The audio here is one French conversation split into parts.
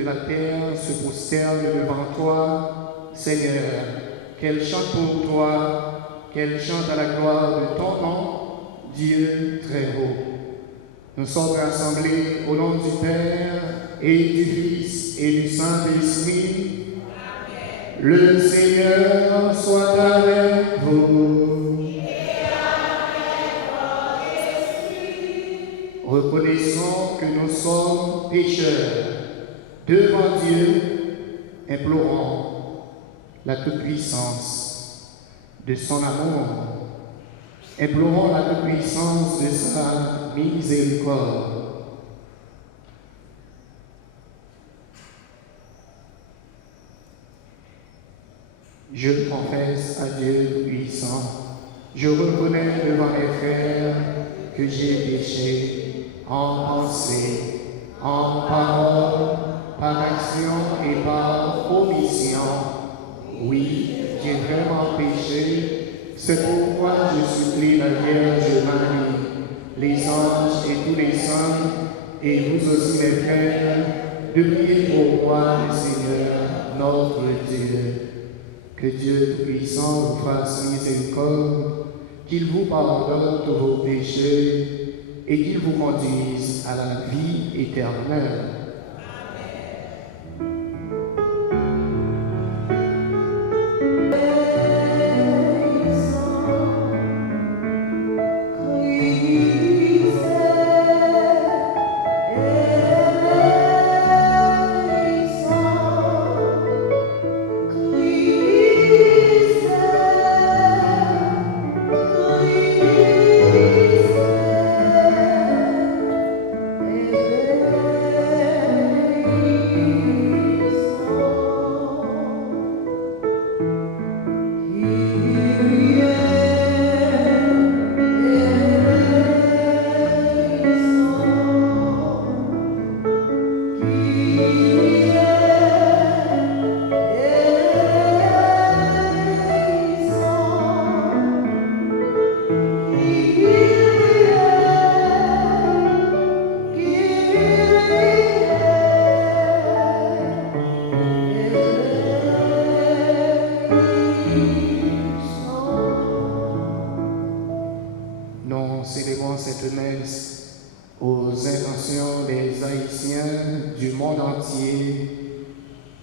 de la terre se prosternent devant toi, Seigneur, qu'elle chante pour toi, qu'elle chante à la gloire de ton nom, Dieu très haut. Nous sommes rassemblés au nom du Père et du Fils et du Saint-Esprit. Amen. Le Seigneur soit avec vous. Et avec votre esprit. Reconnaissons que nous sommes pécheurs. Devant Dieu, implorons la toute-puissance de son amour. Implorons la toute-puissance de sa miséricorde. Je confesse à Dieu tout-puissant. Je reconnais devant mes frères que j'ai péché en pensée, en parole, par action et par omission. Oui, j'ai vraiment péché. C'est pourquoi je supplie la Vierge Marie, les anges et tous les saints, et vous aussi mes frères, de prier pour moi, le Seigneur, notre Dieu. Que Dieu Tout-Puissant vous fasse miséricorde, qu'il vous pardonne tous vos péchés et qu'il vous conduise à la vie éternelle.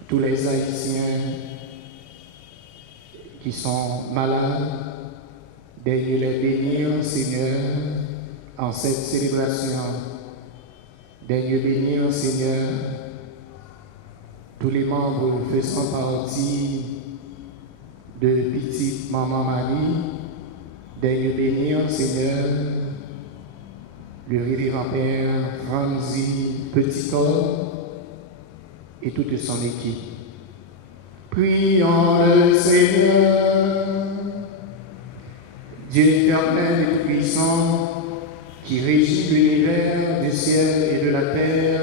Tous les Haïtiens qui sont malades, daignez les bénir, Seigneur, en cette célébration. Daignez bénir, Seigneur, tous les membres faisant partie de petite Maman Marie. Daignez bénir, Seigneur, le révérend Père Franzi Petit-Homme et toute son équipe. Prions le Seigneur, Dieu éternel et tout-puissant, qui régit l'univers du ciel et de la terre,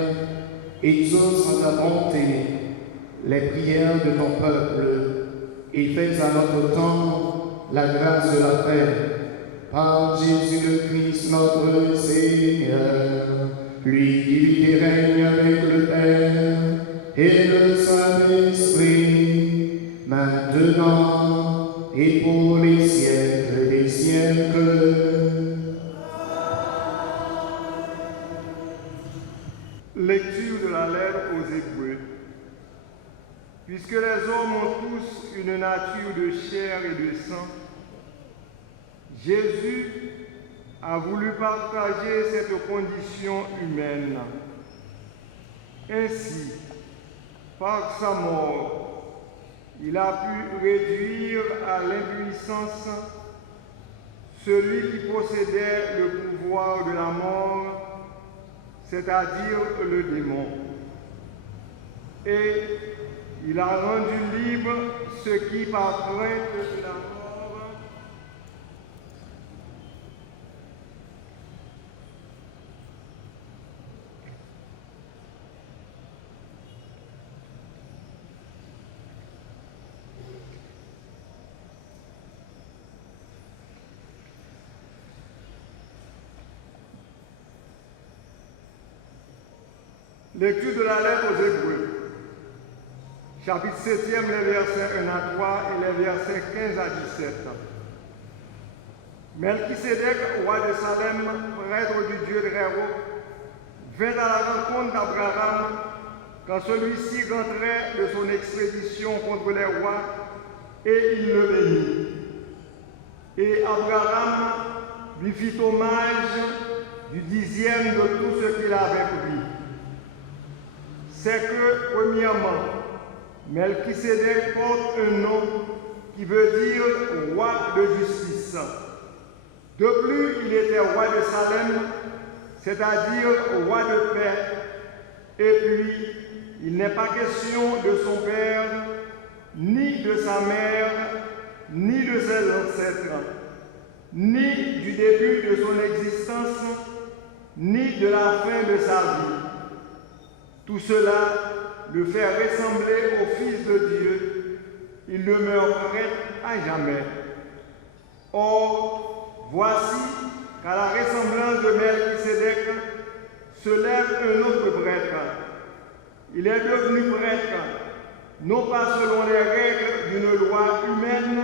exauce en ta bonté les prières de ton peuple et fais à notre temps la grâce de la paix. Par Jésus le Christ notre Seigneur, lui qui vit et règne avec le Père et le Saint-Esprit, maintenant et pour les siècles des siècles. Lecture de la lettre aux Hébreux. Puisque les hommes ont tous une nature de chair et de sang, Jésus a voulu partager cette condition humaine. Ainsi, par sa mort, il a pu réduire à l'impuissance celui qui possédait le pouvoir de la mort, c'est-à-dire le démon. Et il a rendu libre ceux qui, par crainte de la mort, Lecture de la lettre aux Hébreux. chapitre 7e, les versets 1 à 3 et les versets 15 à 17. Melchisédek, roi de Salem, prêtre du Dieu très haut, vint à la rencontre d'Abraham quand celui-ci rentrait de son expédition contre les rois, et il le bénit. Et Abraham lui fit hommage du 10e de tout ce qu'il avait pris. C'est que, premièrement, Melchisédek porte un nom qui veut dire roi de justice. De plus, il était roi de Salem, c'est-à-dire roi de paix. Et puis, il n'est pas question de son père, ni de sa mère, ni de ses ancêtres, ni du début de son existence, ni de la fin de sa vie. Tout cela le fait ressembler au Fils de Dieu. Il demeurerait à jamais. Or, voici qu'à la ressemblance de Melchisédek se lève un autre prêtre. Il est devenu prêtre, non pas selon les règles d'une loi humaine,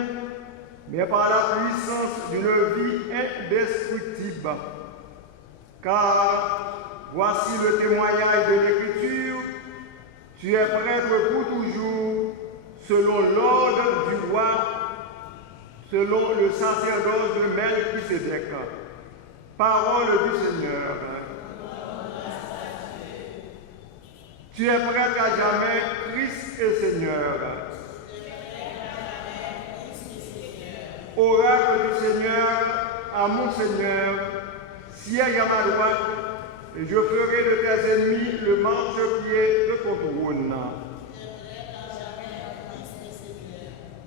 mais par la puissance d'une vie indestructible. Car voici le témoignage de l'Écriture, tu es prêtre pour toujours, selon l'ordre du roi, selon le sacerdoce de Melchisédek. Parole du Seigneur. Tu es prêtre à jamais, Christ et Seigneur. Oracle du Seigneur, à mon Seigneur, siège à ma droite, et je ferai de tes ennemis le marchepied de ton trône.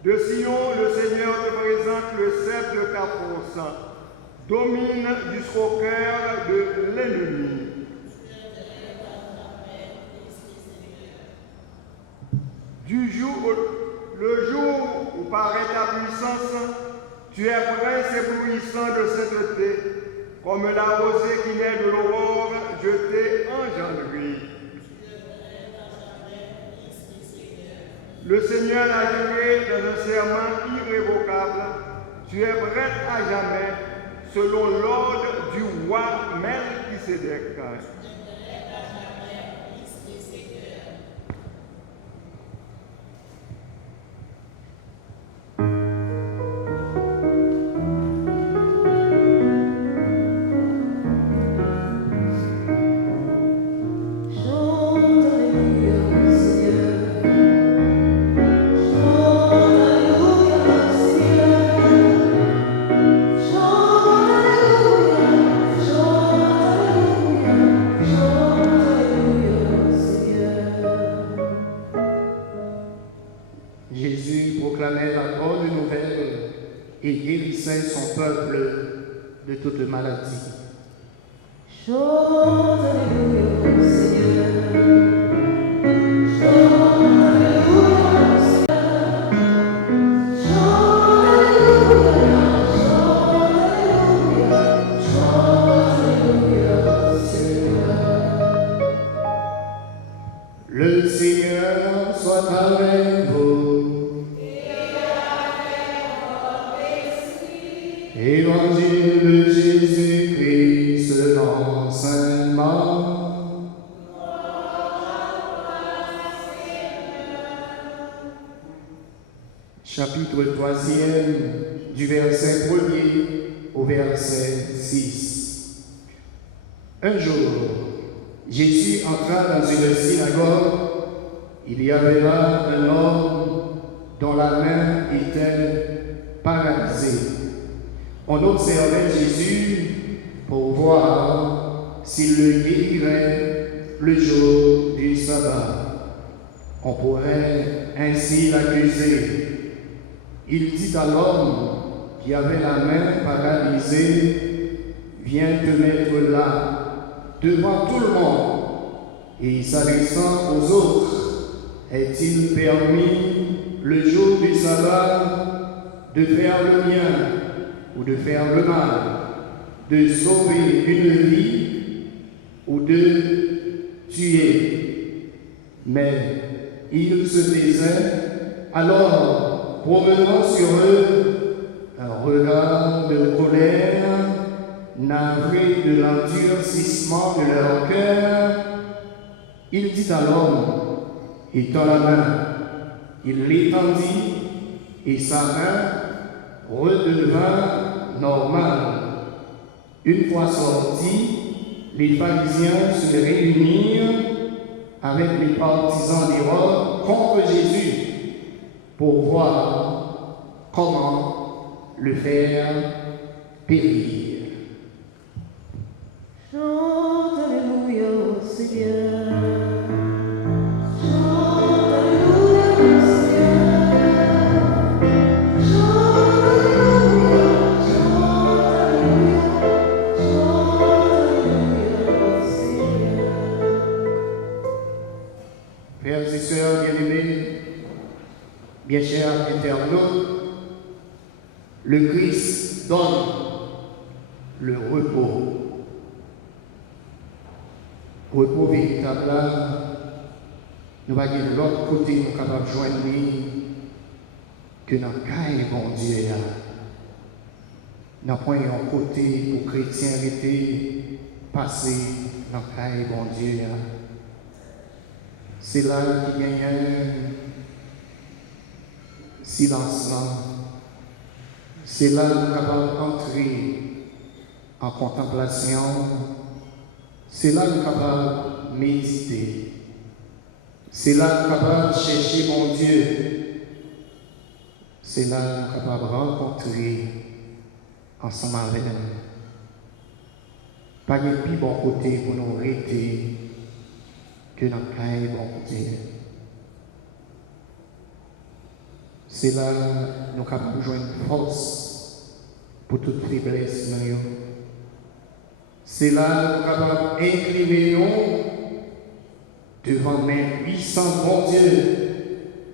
De Sion, le Seigneur te présente le sceptre de ta force. Domine jusqu'au cœur de l'ennemi. Le jour où paraît ta puissance, tu es prince éblouissant de sainteté, comme la rosée qui naît de l'aurore, je t'ai engendré. Le Seigneur a juré dans un serment irrévocable, tu es prêtre à jamais, selon l'ordre du roi Melchisédek. Jésus proclamait la bonne nouvelle et guérissait son peuple de toute maladie. Chante Alléluia au Seigneur. Chante Alléluia au Seigneur. Chante Alléluia, chante Alléluia au Seigneur. Le Seigneur soit avec vous. Évangile de Jésus-Christ selon saint Marc. Chapitre 3e, du verset 1er au verset 6. Un jour, Jésus entra dans une synagogue. Il y avait là un homme dont la main était paralysée. On observait Jésus pour voir s'il le guérirait le jour du sabbat. On pourrait ainsi l'accuser. Il dit à l'homme qui avait la main paralysée, « Viens te mettre là, devant tout le monde. » Et s'adressant aux autres, est-il permis le jour du sabbat de faire le bien ou de faire le mal, de sauver une vie ou de tuer? Mais il se taisait, alors, promenant sur eux un regard de colère, navré de l'endurcissement de leur cœur, il dit à l'homme, étends la main. Il l'étendit et sa main redevint normale. Une fois sortis, les pharisiens se réunirent avec les partisans d'Hérode contre Jésus pour voir comment le faire périr. Chante Alléluia au Seigneur. Chante Alléluia au Seigneur. Chante Alléluia, chante Alléluia au Seigneur. Frères et sœurs bien-aimés, bien chers internautes, le Christ donne le repos. Repos véritable là, nous allons de l'autre côté, nous sommes capables de joindre que dans le caille, bon Dieu, nous prenons un côté pour chrétiens été passer dans le caille, bon Dieu. C'est là qu'il y a un silence là. C'est là que nous sommes capables d'entrer en contemplation. C'est là que nous sommes capables de méditer. C'est là que nous sommes capables de chercher mon Dieu. C'est là que nous sommes capables de rencontrer ensemble avec nous. Pas de plus bon côté pour nous arrêter que dans le cahier bon Dieu. C'est là que nous sommes capables de joindre force pour toute faiblesse dans nous. C'est là que nous sommes capables d'incliner nous devant mes puissants bon Dieu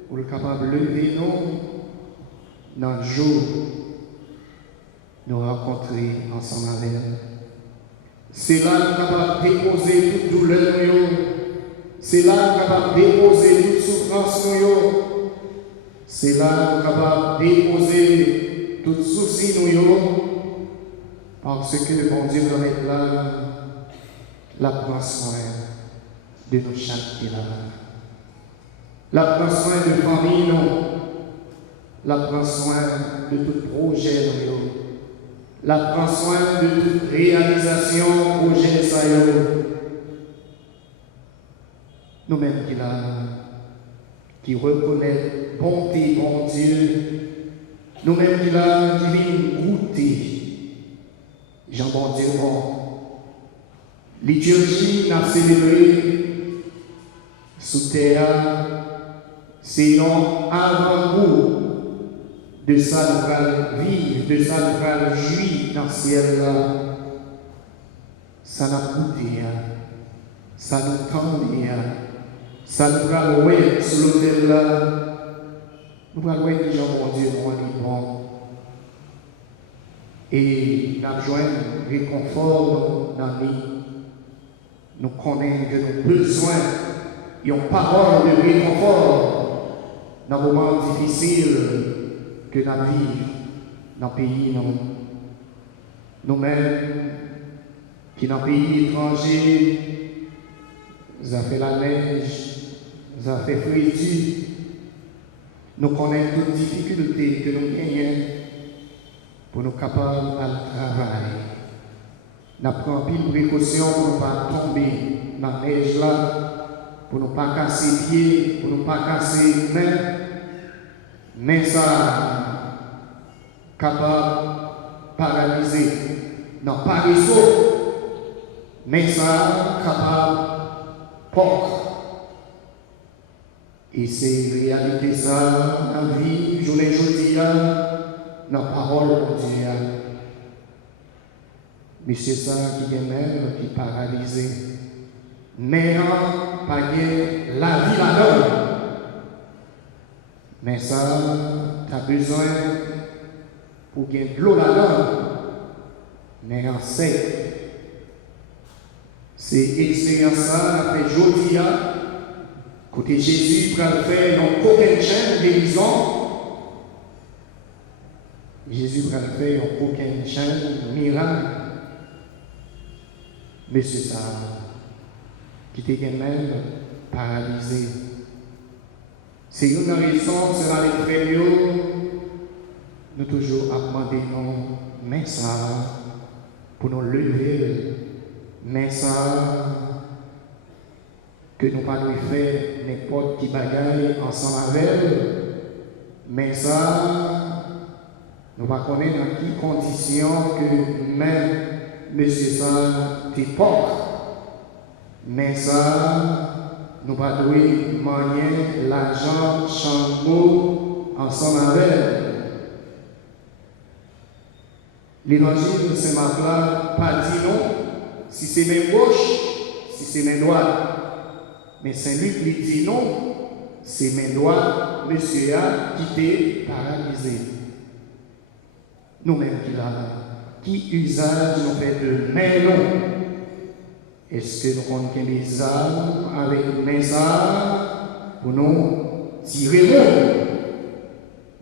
pour le capable de lever nous dans le jour nous rencontrer ensemble avec nous. C'est là que nous sommes capables de déposer toute douleur. C'est là que nous sommes capables de déposer toute souffrance. C'est là que nous sommes capables de déposer tout souci. Parce que mon Dieu doit être là, la prend soin de nos chaque là. La prend soin de famille, la prend soin de tout projet, la prend soin de toute réalisation, projet, ça nous-mêmes qui reconnaissent bonté, bon Dieu, nous-mêmes qui divine goûter. Jean bon Dieu, bon. Liturgie n'a célébré sous terre, c'est un avant-goût de ça nous va vivre, de ça nous va jouir dans le ciel là. Ça n'a goûté, ça nous tend, ça nous va louer sur l'autel là. Nous allons louer Jean bon Dieu, bon. Et nous avons un réconfort dans la vie. Nous connaissons que nos besoins et une parole de réconfort dans les moments difficiles que nous vivons dans le pays. Nous-mêmes, qui dans le pays étranger, nous avons fait la neige, nous avons fait friture, nous connaissons toutes les difficultés que nous gagnons pour nous capables de travailler. Nous prenons pile précaution pour ne pas tomber dans la neige là, pour ne pas casser les pieds, pour ne pas casser les mains. Mais ça, capable de paralyser, non pas réseau, mais ça, capable de porter. Et c'est réalité ça, dans la vie, journée aujourd'hui, dans la parole de Dieu. Mais c'est ça qui est même qui est paralysé. Maintenant, pas la vie là-dedans. Mais ça, tu as besoin pour gagner de l'eau là-dedans. Mais en sec. C'est expérience ça, fait aujourd'hui, Côté Jésus, pour le faire, non, aucune chaîne de guérison. Jésus pour le faire, aucune chaîne miracle. Mais c'est ça, qui était même paralysé. C'est une raison, sera les frères, nous toujours à demander non, mais ça, pour nous lever, mais ça, que nous pas nous faire n'importe qui bagaille ensemble avec elle, mais ça, nous ne connaissons pas dans quelles conditions que même monsieur ça t'es pauvre, mais ça, nous pas nous manier l'argent, chambeau ensemble avec elle. L'évangile de Saint-Marc pas dit non, si c'est main gauche, si c'est main droite. Mais Saint-Luc lui dit non, c'est main droite, monsieur a quitté, paralysé. Nous-mêmes qui usage nous fait de main non? Est-ce que nous connaissons des armes avec main ça pour nous tirer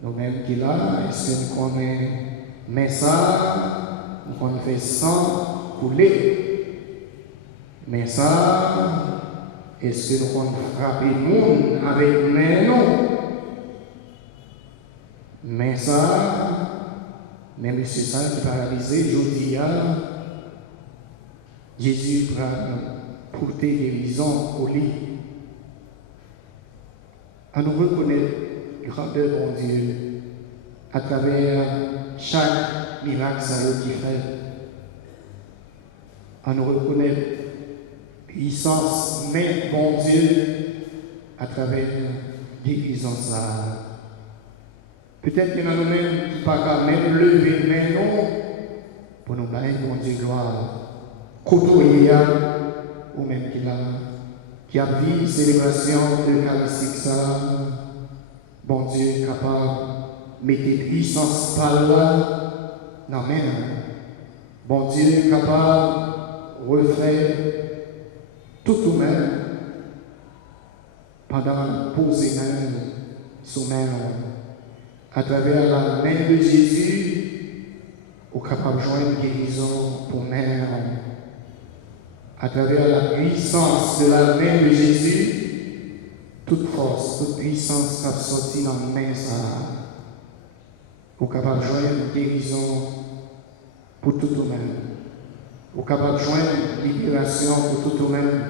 non? Nous-mêmes qui est-ce que nous connaissons mais ça, on fait sang couler. Mais ça, est-ce que nous frappons le monde avec mais non? Mais ça, même si ça qui est paralysé, je dis Jésus prend porter guérison au lit. À nous reconnaître grandeur bon Dieu à travers chaque miracle qu'il fait. À nous reconnaître puissance, mais bon Dieu, à travers guérison ça. Peut-être qu'il y en a nous-mêmes qui ne peuvent pas même lever, mais non, pour nous bailler, bon Dieu, gloire. Côtoyer, ou même qui a vu célébration eucharistique ça, bon Dieu, capable mettez puissance par là dans la main. Bon Dieu est capable de refaire tout même pendant poser même sous main. À travers la main de Jésus, on est capable de joindre une guérison pour main. À travers la puissance de la main de Jésus, toute force, toute puissance qui a sorti dans la main ça. Vous êtes capable de joindre une guérison pour tout le monde. Vous êtes capable de joindre une libération pour tout le monde.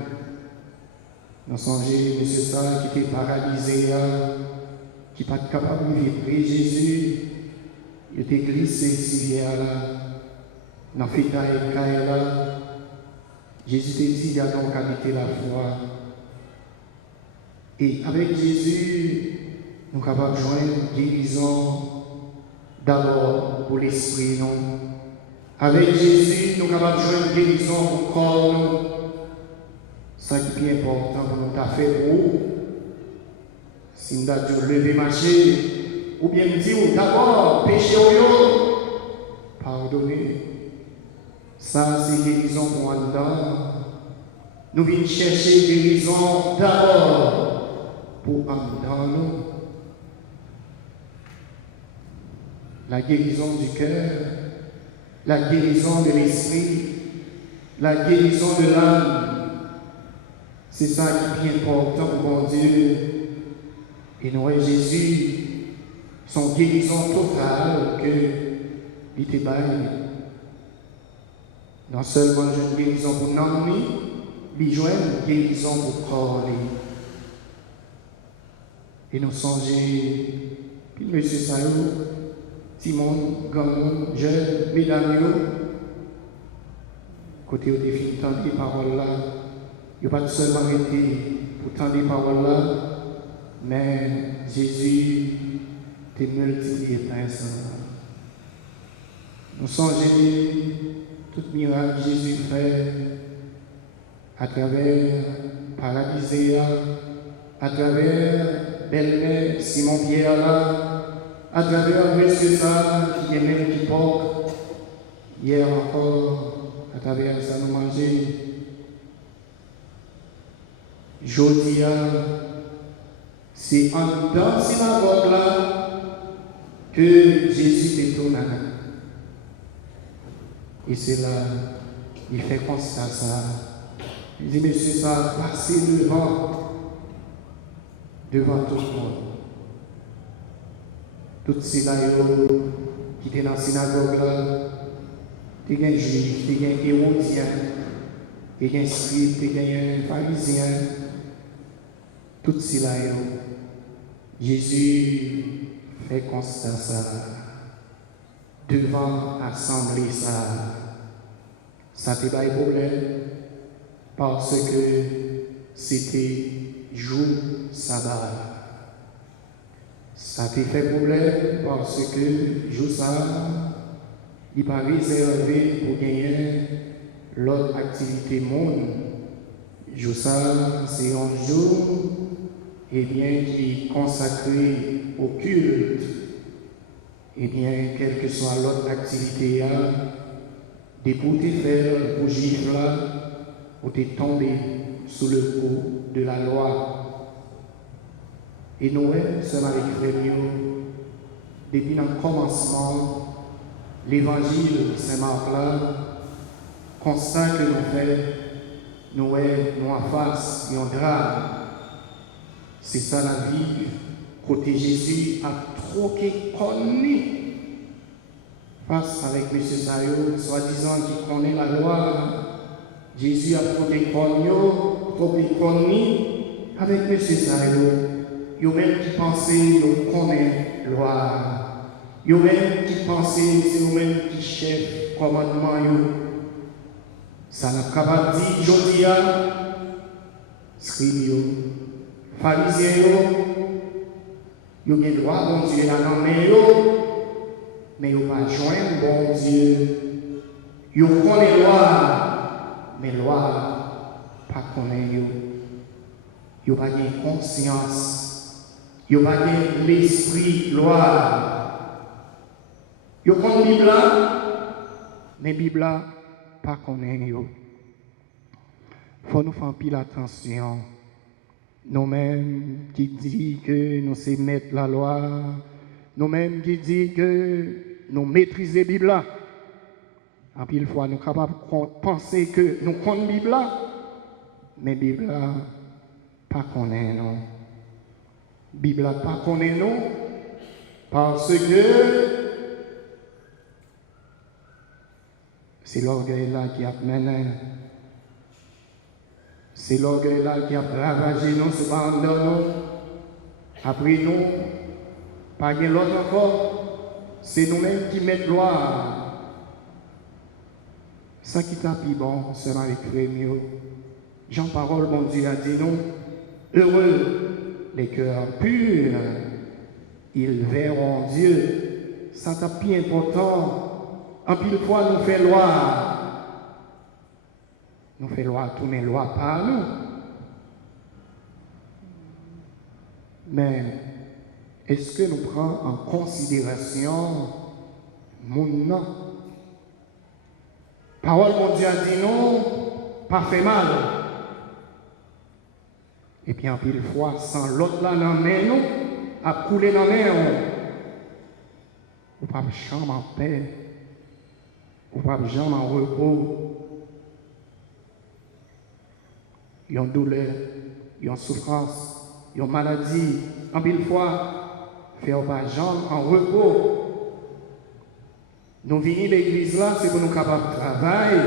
Nous songez, M. Sall qui était paralysé, qui n'est pas capable de vivre. Jésus, il était glissé ici, dans le fita et là. Jésus t'a dit, il y a donc habité la foi. Et avec Jésus, nous sommes capables de joindre une guérison. D'abord pour l'esprit, non. Avec Jésus, nous sommes capables de jouer une guérison pour le corps. Ça qui est important pour nous faire pour si nous avons levé marcher, ou bien nous dire d'abord, péché au pardonnez. Ça, c'est guérison pour nous dedans. Nous venons chercher guérison d'abord pour nous. La guérison du cœur, la guérison de l'esprit, la guérison de l'âme. C'est ça qui est important pour mon Dieu. Et nous, Jésus, son guérison totale que il te baille. Non seulement une guérison pour l'ennemi, il joue une guérison pour corps. Et nous songeons, puis M. Saïd, Simon, Gamon, jeune, mesdames, côté où tu fini de des paroles là, il n'y a pas seulement été pour tendre des paroles là, mais Jésus t'a multiplié plein ça. Nous songeons tout miracle que Jésus fait à travers paralysé, à travers belle-mère Simon Pierre là, à travers Monsieur ça qui est même qui porte. Hier encore, à travers ça nous manger. Jodia, C'est en dans cette synagogue là que Jésus détourne. Et c'est là, il fait constat ça. Il dit, monsieur, ça a passé devant tout le monde. Tout cela qui étaient dans la synagogue là, il y a des juifs, il y a des hérodiens, il y a des scribes, il y a des pharisiens. Tout cela, Jésus fait constat ça devant l'assemblée ça. Ça ne fait pas de problème parce que c'était jour sabbat. Ça te fait problème parce que jour ça, il n'est pas réservé pour gagner l'autre activité monde. Jour ça, c'est un jour qui est consacré au culte. Eh bien, quelle que soit l'autre activité, des pour te faire pour juifs là, pour te tomber sous le coup de la loi. Et nous, c'est avec frère, depuis le commencement, l'évangile Saint-Marc là, constat que nous faisons, nous en face, et en drame. C'est ça la vie, côté Jésus a troqué connu face avec M. Sayo, soi-disant qu'il connaît la loi. Jésus a troqué connu avec M. Sayo. Il y a même qui pensaient nous connaît la loi. Il y a même qui pensaient c'est nous-mêmes qui chef commandement. Ça n'a pas dit, je dis à scribes, pharisiens, ils ont le droit, bon Dieu, dans la main, mais ils n'ont pas joindre bon Dieu. Ils connaissent la loi, mais la loi, pas connaître. Ils n'ont pas de conscience. Ils n'ont pas de l'esprit loi. Ils connaissent la Bible, mais la Bible, pas connaître. Il faut nous faire pile attention. Nous-mêmes qui disons que nous sommes mettre la loi, nous-mêmes qui disons que nous maîtrisons la Bible. En pile fois, nous sommes capables de penser que nous connaissons la Bible, mais la Bible pas connaît nous. La Bible pas connaît nous parce que c'est l'orgueil là qui a mené. C'est l'orgueil là qui a ravagé nous, cependant nous. Après nous, pas de l'autre encore, c'est nous-mêmes qui mettons loi. Ça qui t'a plus bon, c'est avec Frémio. Jean-Parole, mon Dieu, a dit nous, heureux les cœurs purs, ils verront Dieu. Ça t'a plus important. En pile fois, nous faisons loi. Nous faisons loi, tourner loi par nous. Mais est-ce que nous prenons en considération mon nom? Parole, mon Dieu, a dit non, pas fait mal. Et puis en pile fois, sans l'autre là dans main, nous, à couler dans la main, ou pas chambre en paix, ou pas jambe en repos. Il y a une douleur, il y a une souffrance, il y a une maladie. En pile fois, faire pas jambe en repos. Nous venons à l'église là, c'est pour nous capables de travailler,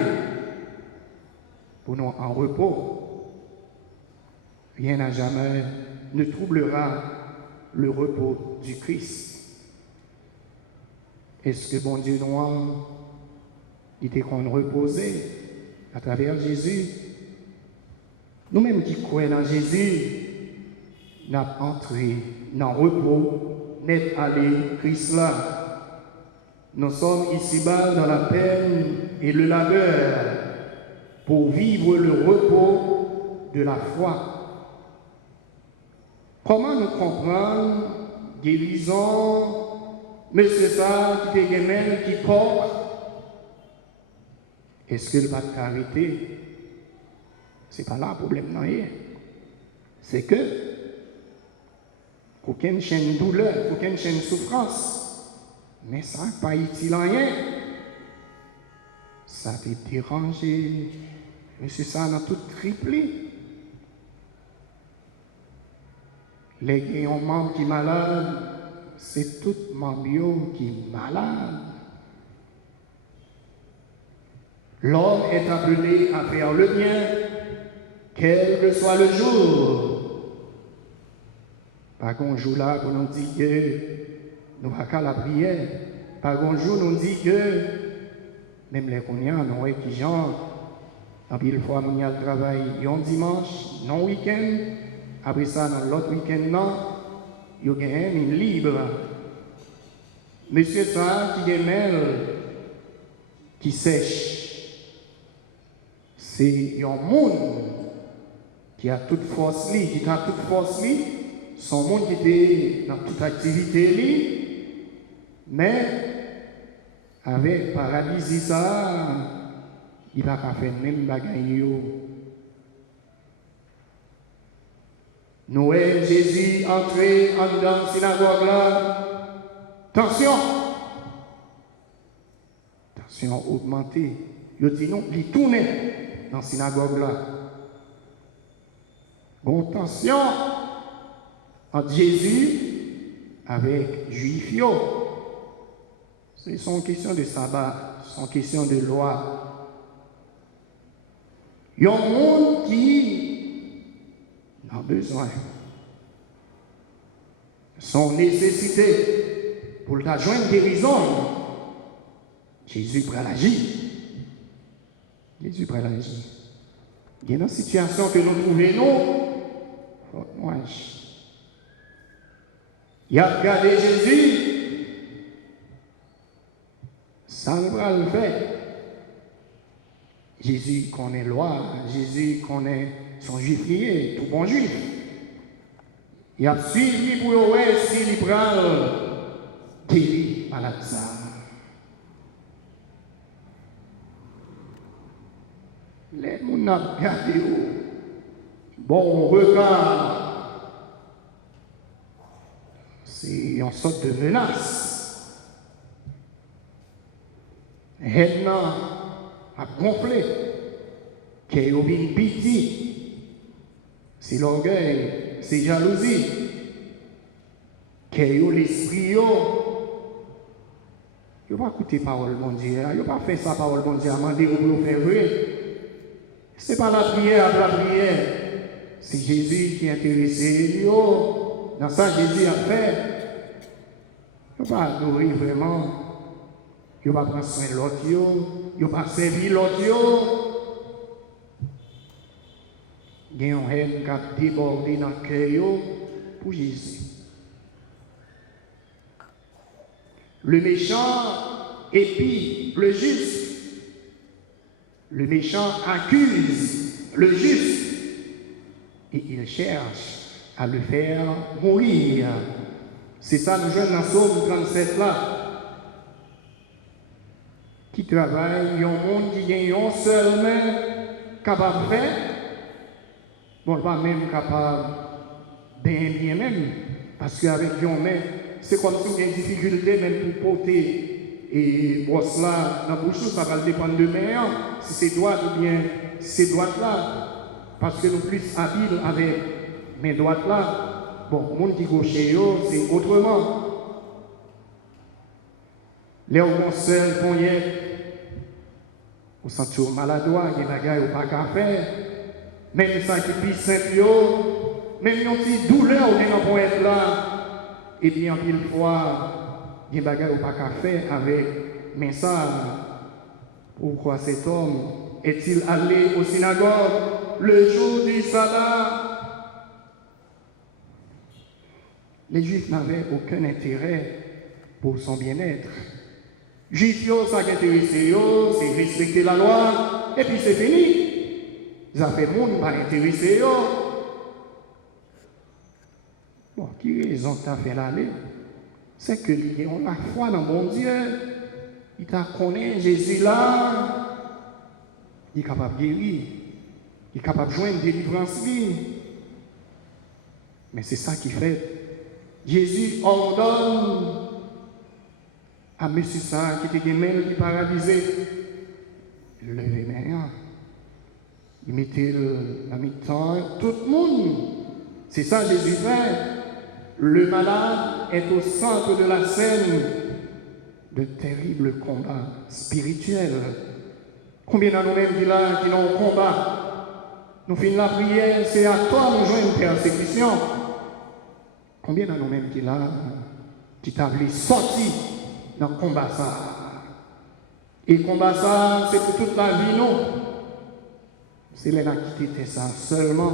pour nous en repos. Rien n'a jamais ne troublera le repos du Christ. Est-ce que bon Dieu noir, il était qu'on reposait à travers Jésus? Nous-mêmes qui croyons dans Jésus, nous avons entré dans le repos, nous sommes allés Christ là. Nous sommes ici-bas dans la peine et le labeur pour vivre le repos de la foi. Comment nous comprendre guérison, monsieur ça, qui est même qui porte? Est-ce que le pas de carité? Ce n'est pas là le problème, non. C'est que aucune chaîne douleur, aucune chaîne souffrance. Mais ça n'a pas utile à rien. Ça t'a dérangé. Monsieur, ça a tout triplé. Les gens membres qui sont malades, c'est tout membre qui est malade. L'homme est appelé à faire le bien, quel que soit le jour. Par contre, jour là, pour nous dire que nous n'avons qu'à la prière. Par contre, jour, nous dit que même les cognats, nous avons qui genre, en pile fois, nous avons travail un dimanche, non week-end. Après ça, dans l'autre week-end, non, il y a une libre. Monsieur ça, qui est qui sèche. C'est un monde qui a toute force, qui a toute force, son monde qui était dans toute activité, mais avec paralysie ça, il va pas faire même bagaille. Noël, Jésus entré en dans la synagogue là. Attention! Attention augmentée. Il dit non, il tournait dans la synagogue là. Bon, attention entre Jésus avec Juifs. C'est une question de sabbat, c'est une question de loi. Il y a un monde qui a besoin. Son nécessité pour la joindre guérison. Jésus prend l'agir. Jésus prend l'agir. Il y a une situation que nous trouvons, moi, il a regardé Jésus, ça ne va le faire. Jésus connaît la loi, Jésus connaît son juif lié, tout bon juif. Il a suivi pour voir s'il prend guéri à la ça. Les gens ont regardé bon regard. C'est une sorte de menace. Maintenant, a gonflé. Qui est une pitié. C'est l'orgueil, c'est jalousie. Qui est l'esprit. Il ne va pas écouter la parole de mon Dieu. Il ne va pas faire sa parole de mon Dieu. Demander pour nous faire vrai. Ce n'est pas la prière, la prière. C'est Jésus qui est intéressé. Dans ça, Jésus a fait. Il ne va pas adorer vraiment. Il ne va pas prendre soin de l'autre. Il ne va pas servir l'autre. Il y a une haine qui a débordé dans le cœur pour Jésus. Le méchant épie le juste. Le méchant accuse le juste. Et il cherche à le faire mourir. C'est ça le jeune dans Psaume 37 là. Qui travaille, il y a un monde qui gagne un seul main capable de faire. Bon, pas même capable, bien même. Parce qu'avec une main, c'est comme si il y a une difficulté même pour porter. Et brosse là, dans la bouche, ça va dépendre de main. Si c'est droite ou bien si c'est droite là. Parce que nous plus habiles avec main droite là. Bon, le monde qui gaucher, c'est autrement. Les gens seuls font yet. Vous sentez toujours maladroit, il y a des bagages ou pas qu'à faire. Même ça qui est plus simple, même une petite douleur ou dans le point là. Et bien, pile fois, il y a des bagages ou pas qu'à faire avec. Mais ça, pourquoi cet homme est-il allé au synagogue le jour du sabbat? Les Juifs n'avaient aucun intérêt pour son bien-être. Juifs, ça qui intéresse, c'est respecter la loi, et puis c'est fini. Ils ont fait le monde pas intéressé. Bon, qui raison t'as fait l'aller? C'est que ils ont la foi dans mon Dieu. Il t'a connu Jésus là. Il est capable de guérir. Il est capable de joindre délivrance. Mais c'est ça qui fait. Jésus ordonne à monsieur ça qui était main qui paralysé, levez main. Il mettait la mi-temps, tout le monde. C'est ça Jésus fait. Le malade est au centre de la scène de terribles combats spirituels. Combien d'entre nous-mêmes qui ont un combat? Nous finissons la prière, c'est à toi de jouer une persécution. Combien d'entre nous-mêmes qui t'a voulu sortir dans le combat ça? Et le combat ça, c'est pour toute la vie, non? C'est là qui était ça seulement.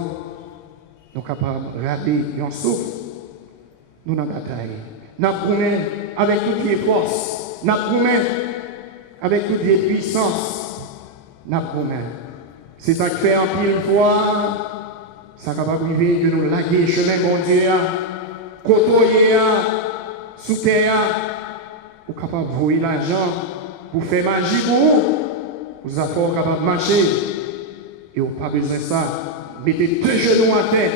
Nous sommes capables de rater un souffle. Nous dans la bataille. Nous avons avec toutes les forces. Nous avons avec toutes les puissances. Nous avons. C'est ça qui fait en pile fois. Ça va arriver de nous laguer le chemin, bon Dieu. Côtoyer sous terre. Vous êtes capable de voyer l'argent. Vous faites magie pour vous. Vous êtes capable de marcher. Et vous n'avez pas besoin de ça. Mettez deux genoux à terre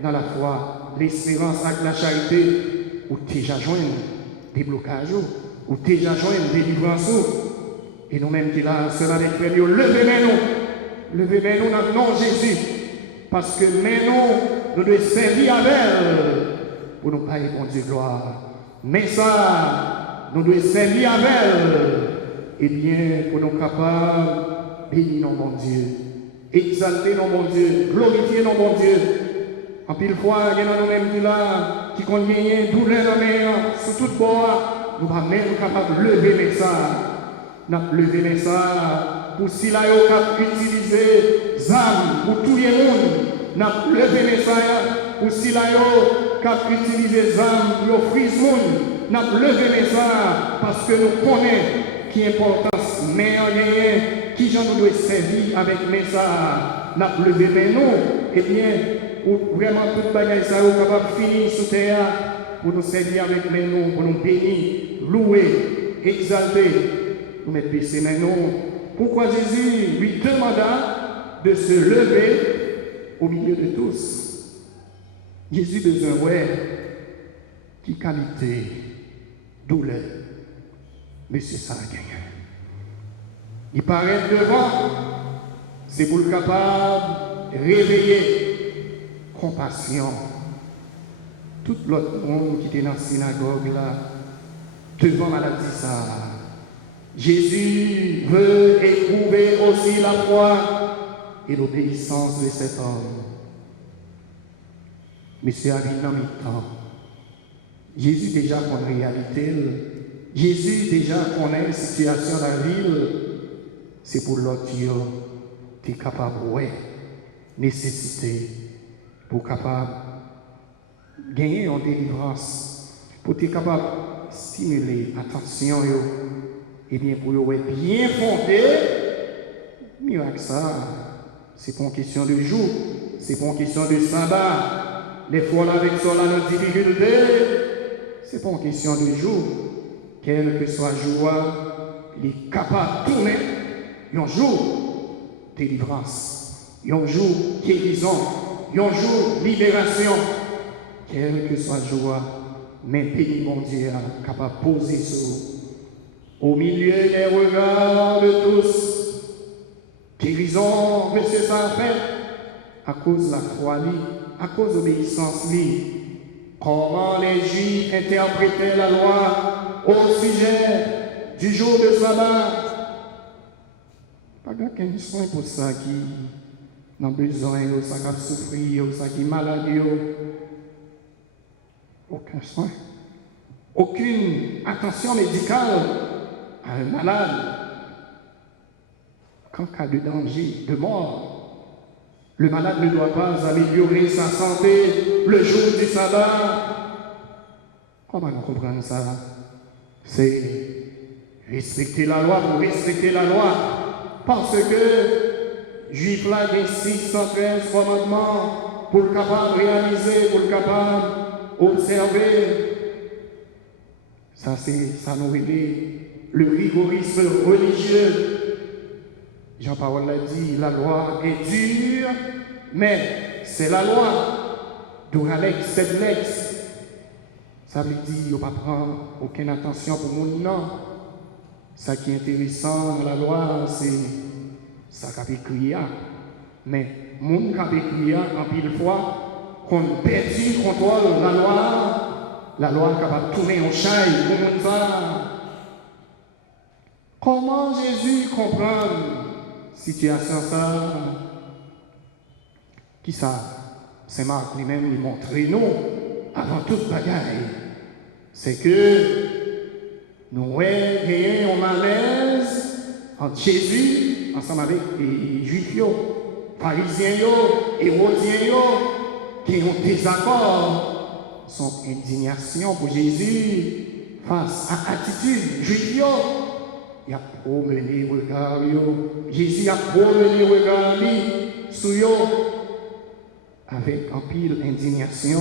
dans la foi, l'espérance avec la charité, ou déjà joindre des blocages, ou déjà joindre des délivrances. Et nous-mêmes qui là, cela avec frère, levez nous dans le nom de Jésus. Parce que nous devons servir avec elle pour nous payer bon Dieu gloire. Mais ça, nous devons servir avec elle, et bien pour nous capables de bénir nos bon Dieu. Exalter nos bon Dieu, glorifier nos bon Dieu. En pile fois, il y a nous-mêmes qui ont gagné douleur dans les mains, sur toute bois, nous sommes même capables de lever ça. Nous avons levé ça pour si là, nous avons utilisé ZAM pour tout le monde. Nous avons levé ça pour si là, nous avons utilisé ZAM pour offrir le monde. Nous avons levé ça parce que nous connaissons qui est importance, mais qui j'en nous doit servir avec ça. Nous avons levé nous, et bien, pour vraiment tout bagage ça, nous capable de finir sous terre, pour nous servir avec nous, pour nous bénir, louer, exalter, nous mettre baisser nous. Pourquoi Jésus lui demanda de se lever au milieu de tous? Jésus besoin qui qualité, douleur, mais c'est ça la gagne. Il paraît devant, c'est pour le capable de réveiller compassion. Tout l'autre monde qui était dans la synagogue là, devant maladie ça. Jésus veut éprouver aussi la foi et l'obéissance de cet homme. Mais c'est à vie dans le temps. Jésus déjà connaît la réalité. Jésus déjà connaît la situation de la ville. C'est pour l'autre qui est capable de nécessité pour capable gagner en délivrance, pour être capable de stimuler l'attention et bien pour être bien fondé. Mieux que ça, c'est pas une question de jour, c'est pas une question de sabbat. Les fois là avec ça là notre difficulté, c'est pas une question de jour. Quel que soit le jour, il est capable de tourner. Un jour, délivrance. Un jour, guérison. Un jour, libération. Quel que soit le jour, mais pays mon Dieu capable de poser sur au milieu des regards de tous. Guérison, monsieur ça fait, à cause de la foi, à cause de l'obéissance. Comment les Juifs interprétaient la loi au sujet du jour de sabbat. Pas qu'un soin pour ça qui n'a besoin, ça qui a souffert, ça qui est malade. Aucun soin. Aucune attention médicale à un malade. Qu'en cas de danger, de mort, le malade ne doit pas améliorer sa santé le jour du sabbat. Comment nous comprenons ça? C'est respecter la loi pour respecter la loi. Parce que Juif là, il y a 613 commandements pour le capable de réaliser, pour le capable d'observer. Ça, ça nous révèle le rigorisme religieux. Jean-Paul l'a dit, la loi est dure, mais c'est la loi. Duralex, sed lex. Ça veut dire qu'il ne pas prendre aucune attention pour le monde, non. Ce qui est intéressant dans la loi, c'est ça qu'a écrit. Mais le monde qui a écrit en pile fois, qu'on perd le contrôle de la loi est capable de tourner en chaille pour le monde. Comment Jésus comprend la situation ça? Qui ça? C'est Marc lui-même lui montrer nous, avant toute bagaille. C'est que nous voyons un malaise entre Jésus, ensemble avec les Juifs, pharisiens, hérodiens, qui ont désaccord, son indignation pour Jésus face à l'attitude juive. Il a promené le regard, Jésus a promené le regard sur eux avec un pile indignation.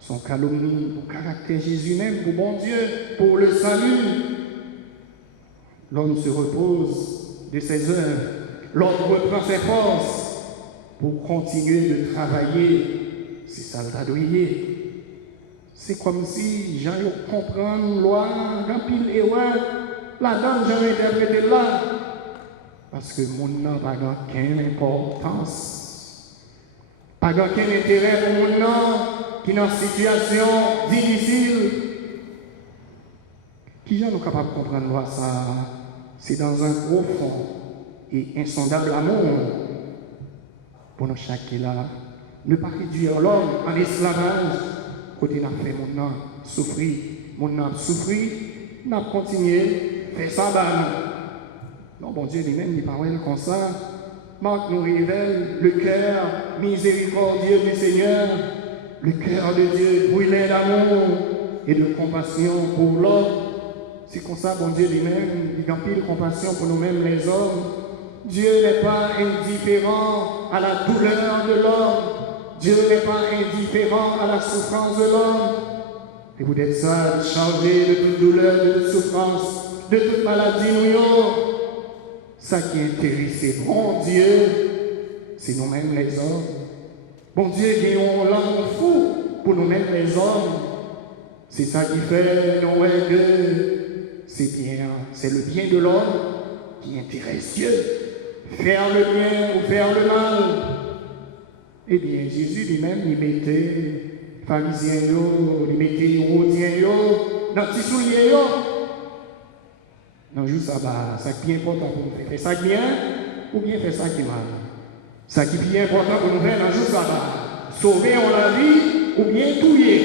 Son calomnie au caractère Jésus même, pour bon Dieu, pour le salut. L'homme se repose de ses œuvres, l'homme reprend ses forces pour continuer de travailler. C'est ça le tadoyer. C'est comme si Jean comprend la loi, grand pile erreur, la dame Jean interprété là. Parce que mon nom n'a pas aucune importance, pas aucun intérêt pour mon nom. Qui dans une situation difficile, qui sont capables de comprendre ça? C'est dans un profond et insondable amour pour nous chaque là. Ne pas réduire l'homme en esclavage, côté n'a fait mon nom souffrir, n'a continué, fait ça non, bon Dieu lui-même, il parle comme ça. Marc nous révèle le cœur miséricordieux du Seigneur. Le cœur de Dieu brûlait d'amour et de compassion pour l'homme. C'est comme ça, bon Dieu lui-même, il remplit de compassion pour nous-mêmes les hommes. Dieu n'est pas indifférent à la douleur de l'homme. Dieu n'est pas indifférent à la souffrance de l'homme. Et vous êtes ça, chargé de toute douleur, de toute souffrance, de toute maladie, ça qui intéresse bon Dieu, c'est nous-mêmes les hommes. Bon Dieu, il y a une langue fou pour nous-mêmes les hommes. C'est ça qui fait que c'est bien, c'est le bien de l'homme qui intéresse Dieu. Faire le bien ou faire le mal. Eh bien, Jésus lui-même, il mettait pharisiens, il mettait hérodiens dans les petits souliers. Dans le jour sabbat, ça qui est important pour nous faire. Faire ça bien ou bien faire ça qui est mal. Ça qui est bien important pour nous faire dans le jour sabbat. Sauver en la vie ou bien tuer.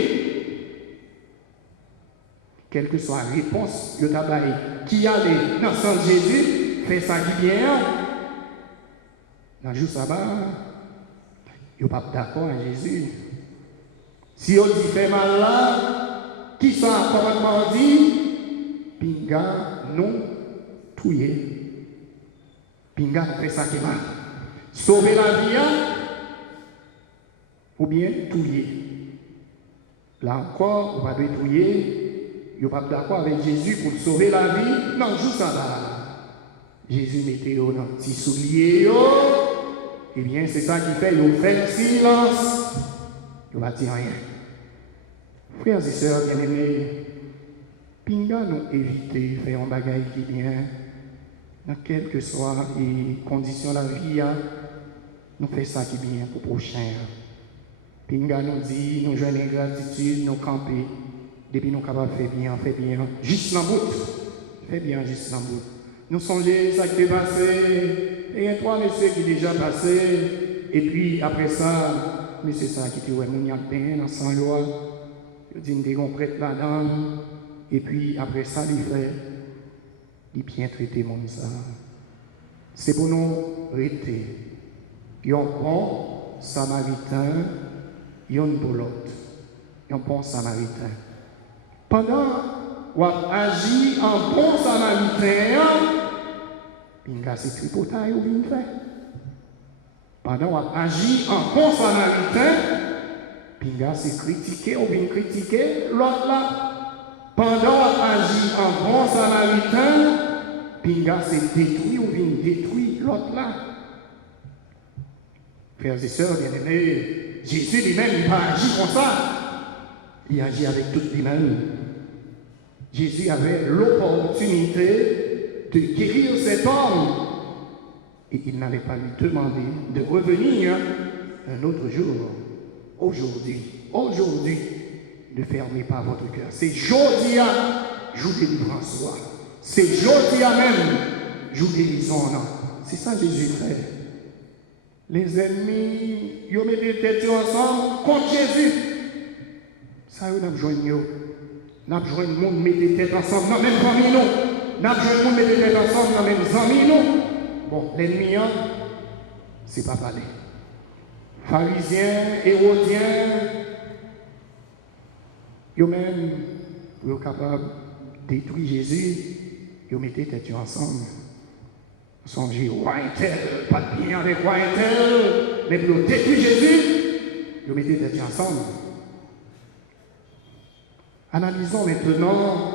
Quelle que soit la réponse de ta baille, qui allait dans le sens de Jésus, fait ça qui est bien. Dans le jour sabbat, ils ne sont pas d'accord avec Jésus. Si on dit fait mal là, qui ça comment dit? Pinga non tuer. Pinga fait ça qui est mal. Sauver la vie ou bien tuer. Là encore, on va tuer. Ils ne sont pas d'accord avec Jésus pour sauver la vie. Non, juste ça là. Jésus mettait dans un petit soulier. Eh bien, c'est ça qui fait, ils fait silence. Ils ne vont pas dire rien. Frères et sœurs bien-aimés, pinga nous éviter de faire un bagage qui est bien. Dans quelles que soient les conditions de la vie, nous faisons ça qui est bien pour le prochain. Pinga nous dit, nous jouons gratitude, nous camper. Depuis nous capables de faire bien, juste dans le bout. Fais bien, juste dans le bout. Nous songeons ça qui est passé. Et il y a trois messieurs qui sont déjà passés. Et puis après ça, mais c'est ça qui était ouais, mon bien dans son loi. Il dit, nous prête là-dedans. Et puis après ça, il fait. Il bien traité mon ça. C'est pour nous arrêter. Il y a un bon samaritain, il y a un pour l'autre. Il y a un bon samaritain. Pendant qu'on agit en bon samaritain, il y a ces tripotailles ou bien fait. Pendant qu'on agit en bon samaritain, il y a ces critiquer ou bien critiquer l'autre là. Pendant qu'on agit en bon samaritain, Pinga s'est détruit ou bien détruit l'autre là. Frères et sœurs bien-aimés, Jésus lui-même n'a pas agi comme ça. Il agit avec toute lui-même. Jésus avait l'opportunité de guérir cet homme. Et il n'allait pas lui demander de revenir un autre jour. Aujourd'hui, ne fermez pas votre cœur. C'est aujourd'hui, jour de délivrance soit. C'est aujourd'hui même, jour de guérison. C'est ça Jésus fait. Les ennemis, ils mettent des têtes ensemble contre Jésus. Ça, nous avons besoin de nous. Nous avons besoin de monde mettre des têtes ensemble, non, même parmi nous. Nous avons besoin de monde mettre des têtes ensemble, non, même parmi nous. Bon, l'ennemi, c'est pas parler. Pharisiens, Hérodiens, eux-mêmes, ils sont capables de détruire Jésus, ils mettent des têtes ensemble. Songez, roi tel, pas de bien avec roi tel, mais pour détruire Jésus, ils mettent des têtes ensemble. Analysons maintenant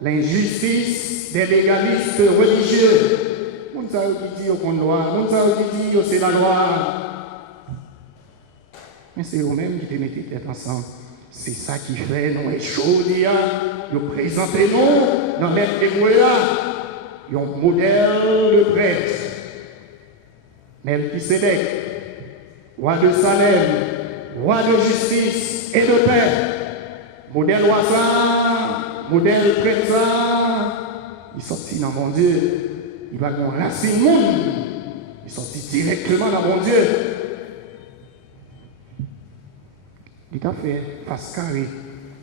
l'injustice des légalistes religieux. On sait qui dit qu'on loi, on sait qui dit que c'est la loi. Mais c'est eux-mêmes qui te mettent tête ensemble. C'est ça qui fait nous échouer, nous présenter nous dans notre émotion. Ils ont un modèle de prêtre. Melchisédek, roi de Salem, roi de justice et de paix. Modèle roi ça, modèle prêtre ça, il sortit dans mon Dieu. Il va enlacer le monde. Il sortit directement dans mon Dieu. Il a fait face carré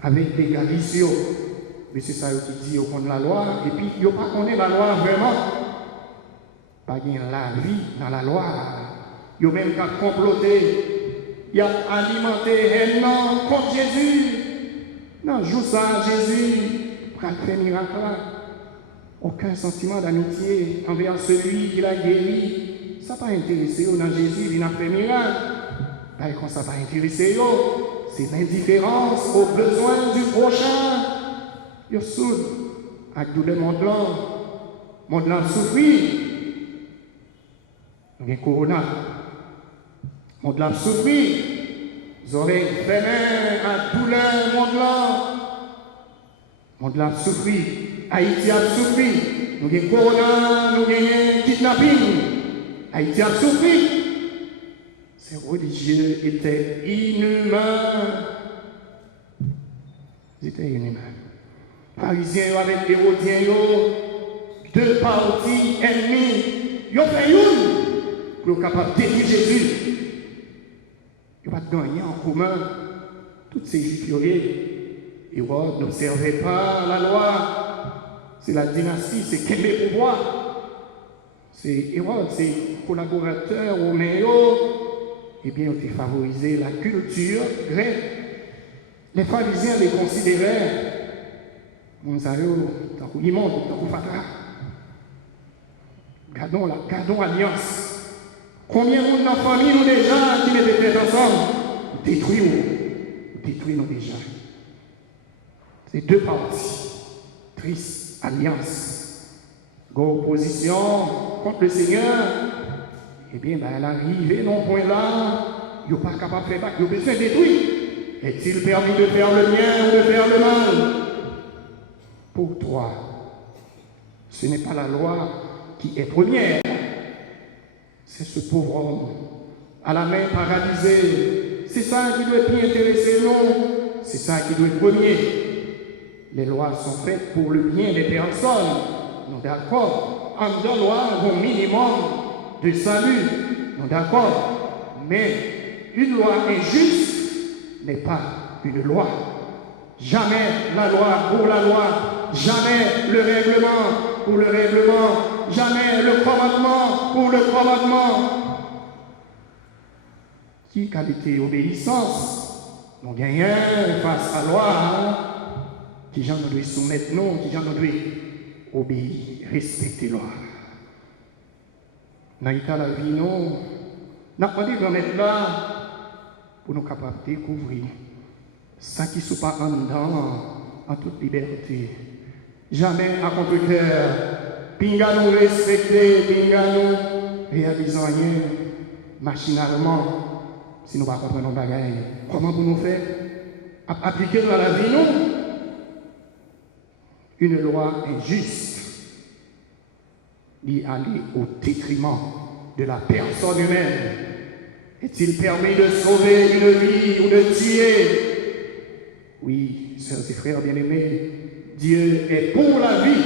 avec des galicios. Mais c'est ça qui dit au compte de la loi. Et puis, il n'y a pas connaît la loi vraiment. Pas de la vie dans la loi. Il y a même qu'à comploter. Il a alimenté haine contre Jésus. Non, joue ça, Jésus, pour faire miracle. Aucun sentiment d'amitié envers celui qui l'a guéri. Ça n'a pas intéressé dans Jésus, il n'a fait miracle. Par contre, ça n'a pas intéressé. C'est l'indifférence aux besoins du prochain. Yo soude avec tout le monde là. Le monde là souffre. Il y a corona. Le monde là souffre. Vous aurez fermé à tout le monde là. Le monde là souffre. Haïti a souffert. Nous avons corona, nous avons kidnapping. Haïti a souffert. Ces religieux étaient inhumains. Ils étaient inhumains. Pharisiens avec Hérodiens, deux partis ennemis. Ils ont fait une pour être capable de détruire Jésus. Ils n'ont pas gagné en commun. Toutes ces juifs, Hérode n'observait pas la loi. C'est la dynastie, c'est quel est le pouvoir. C'est Hérode, c'est collaborateur romain. Eh bien, on a favorisé la culture grecque. Les pharisiens les considéraient, Monsayo, tant qu'il monte, tant qu'il fatra. Gardons l'alliance. Combien de monde dans la famille nous déjà qui mettaient tête ensemble? Détruisons déjà. C'est deux parties. Triste alliance. Opposition contre le Seigneur. Eh bien, elle arrive dans ce point-là. Il n'est pas capable de faire ça. Il a besoin de détruire. Est-il permis de faire le bien ou de faire le mal? Pour toi, ce n'est pas la loi qui est première. C'est ce pauvre homme à la main paralysée. C'est ça qui doit être intéresser nous. C'est ça qui doit être premier. Les lois sont faites pour le bien des personnes. Nous d'accord. En deux lois, un minimum de salut. Nous d'accord. Mais une loi injuste n'est pas une loi. Jamais la loi pour la loi. Jamais le règlement pour le règlement. Jamais le commandement pour le commandement. Qui qualité obéissance? Nous gagnons face à la loi. Qui gens nous doivent soumettre nous, qui gens nous doivent obéir, respecter la loi. Dans l'état de la vie, nous n'avons pas mettre là pour nous capables de découvrir ça qui ne sont pas en dedans, en toute liberté. Jamais à contre-cœur, pinga nous respecter, pinga nous réalisons rien machinalement, si nous ne comprenons pas nos bagailles. Comment pour nous faire? appliquer dans la vie, non? Une loi injuste d'y aller au détriment de la personne humaine. Est-il permis de sauver une vie ou de tuer? Oui, sœurs et frères bien-aimés, Dieu est pour la vie,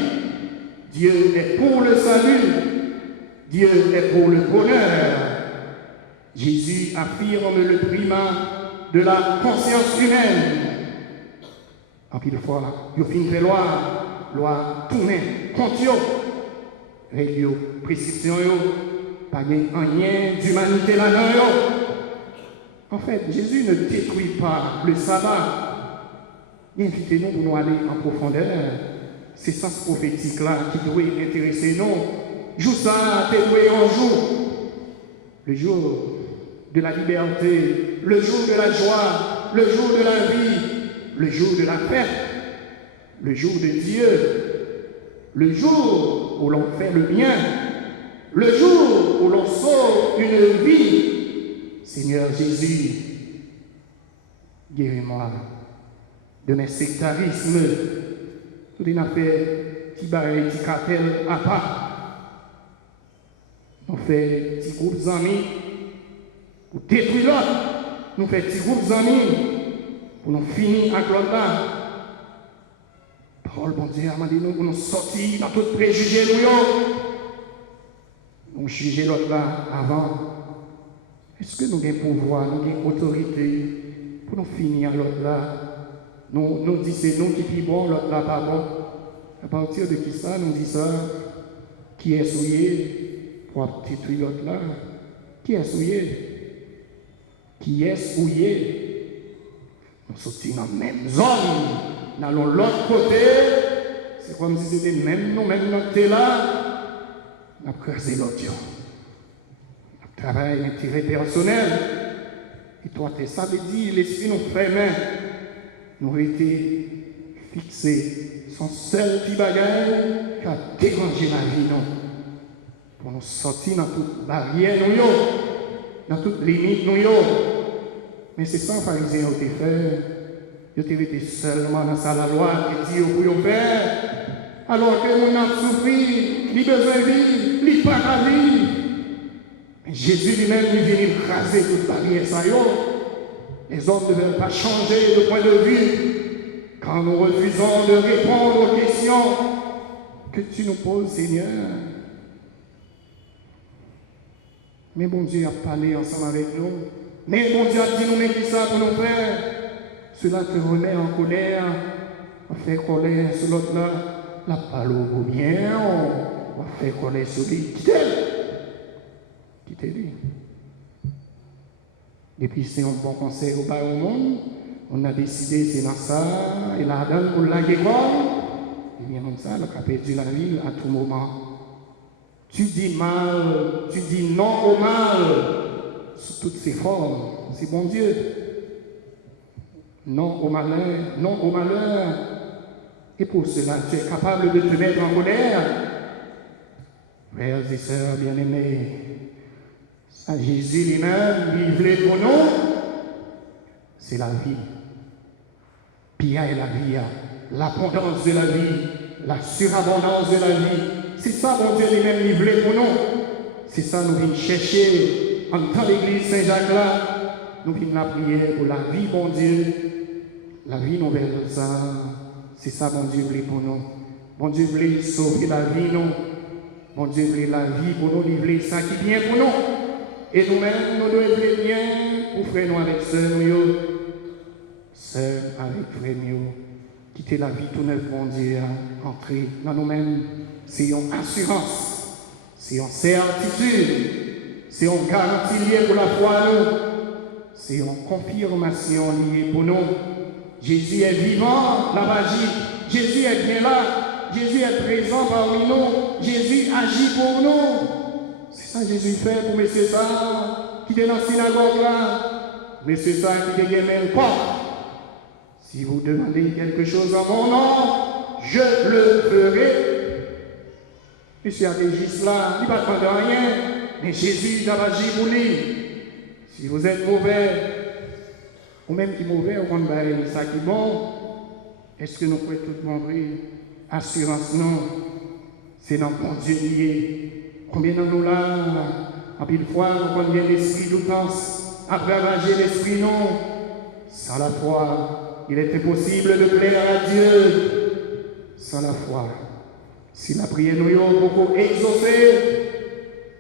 Dieu est pour le salut, Dieu est pour le bonheur. Jésus affirme le primat de la conscience humaine. En pile fois, il fin fait loi tourner contre eux. Règle, prescription, pas rien d'humanité là-dedans. En fait, Jésus ne détruit pas le sabbat. Invitez-nous pour nous aller en profondeur. C'est ce sens prophétique-là qui doit intéresser nous. Jour ça, t'es un jour. Le jour de la liberté, le jour de la joie, le jour de la vie, le jour de la fête, le jour de Dieu, le jour où l'on fait le bien, le jour où l'on sauve une vie. Seigneur Jésus, guéris-moi de mes sectarismes. Tout est fait petit baril, petit cartel à part. On fait petit groupe d'amis pour détruire l'autre. Nous faisons petit groupe d'amis pour nous finir avec l'autre là. Parole bon Dieu a demandé nous pour nous sortir dans tout préjugé nous juger l'autre là avant. Est-ce que nous avons pouvoir, nous avons autorité pour nous finir avec l'autre là? Nous disons c'est nous qui sommes bon, l'autre là pas bon. À partir de qui ça, nous disons ça? Qui est souillé pour détruire l'autre là? Qui est souillé? Qui est souillé? Nous sortons dans la même zone, dans l'autre côté. C'est comme si c'était même nous, même notre là. Nous avons creusé l'autre. Nous travaillons intérêt personnel. Et toi, ça veut dire, l'esprit nous fait main. Nous avons été fixés. Son seul petit bagage qui a dérangé la vie, non. Pour nous sortir dans toute barrière, dans toute limite, mais c'est ça, pharisien, qui fait. Ils étaient seulement dans sa loi qui dit au pour faire. Alors que nous avons souffert, il a besoin de vivre, il n'a pas à vivre. Mais Jésus lui-même, il vient écraser toute barrière. Les hommes ne veulent pas changer de point de vue quand nous refusons de répondre aux questions que tu nous poses, Seigneur. Mais bon Dieu a parlé ensemble avec nous. Mais bon Dieu a dit nous, mais qui ça pour nous faire? Cela te remet en colère. On fait colère sur l'autre là. La parole au bien. On fait colère sur lui. Quittez-lui. Depuis c'est un bon conseil au bas au monde. On a décidé c'est dans ça. Et la donne pour la guérir. Et bien comme ça, on a perdu la vie à tout moment. Tu dis mal, tu dis non au mal, sous toutes ses formes. C'est bon Dieu. Non au malheur, non au malheur. Et pour cela, tu es capable de te mettre en colère. Frères et sœurs bien-aimés, à Jésus lui-même, il voulait pour nous, c'est la vie. Pia est la vie, l'abondance de la vie, la surabondance de la vie. C'est ça, mon Dieu, lui-même, il voulait pour nous. C'est ça, nous venons chercher en tant l'église Saint-Jacques là. Nous venons la prière pour la vie, mon Dieu. La vie nouvelle, ça. C'est ça, mon Dieu, voulait pour nous. Mon Dieu voulait sauver la vie, nous. Mon Dieu voulait la vie pour nous, il voulait ça qui vient pour nous. Et nous-mêmes, nous devons bien pour frère nous avec sœur nous. Sœur avec frère nous. Quitter la vie tout neuf, mon Dieu, entrer dans nous-mêmes. C'est une assurance, c'est une certitude, c'est une garantie liée pour la foi à nous, c'est une confirmation liée pour nous. Jésus est vivant, la magie, Jésus est bien là, Jésus est présent parmi nous, Jésus agit pour nous. C'est ça que Jésus fait pour M. ça, qui est dans la synagogue là, M. ça qui est gagné le pas. Si vous demandez quelque chose en mon nom, je le ferai. Monsieur a dit juste là, il ne va pas demander rien, mais Jésus a agi pour lui. Si vous êtes mauvais, ou même qui mauvais, on va ça qui est bon. Est-ce que nous pouvons tout demander assurance? Non. C'est dans mon Dieu lié. Combien de nous là, en pile fois, nous connaissons l'esprit d'outrance, après ravager l'esprit non. Sans la foi, il est impossible de plaire à Dieu. Sans la foi, si la prière nous est beaucoup exaucée,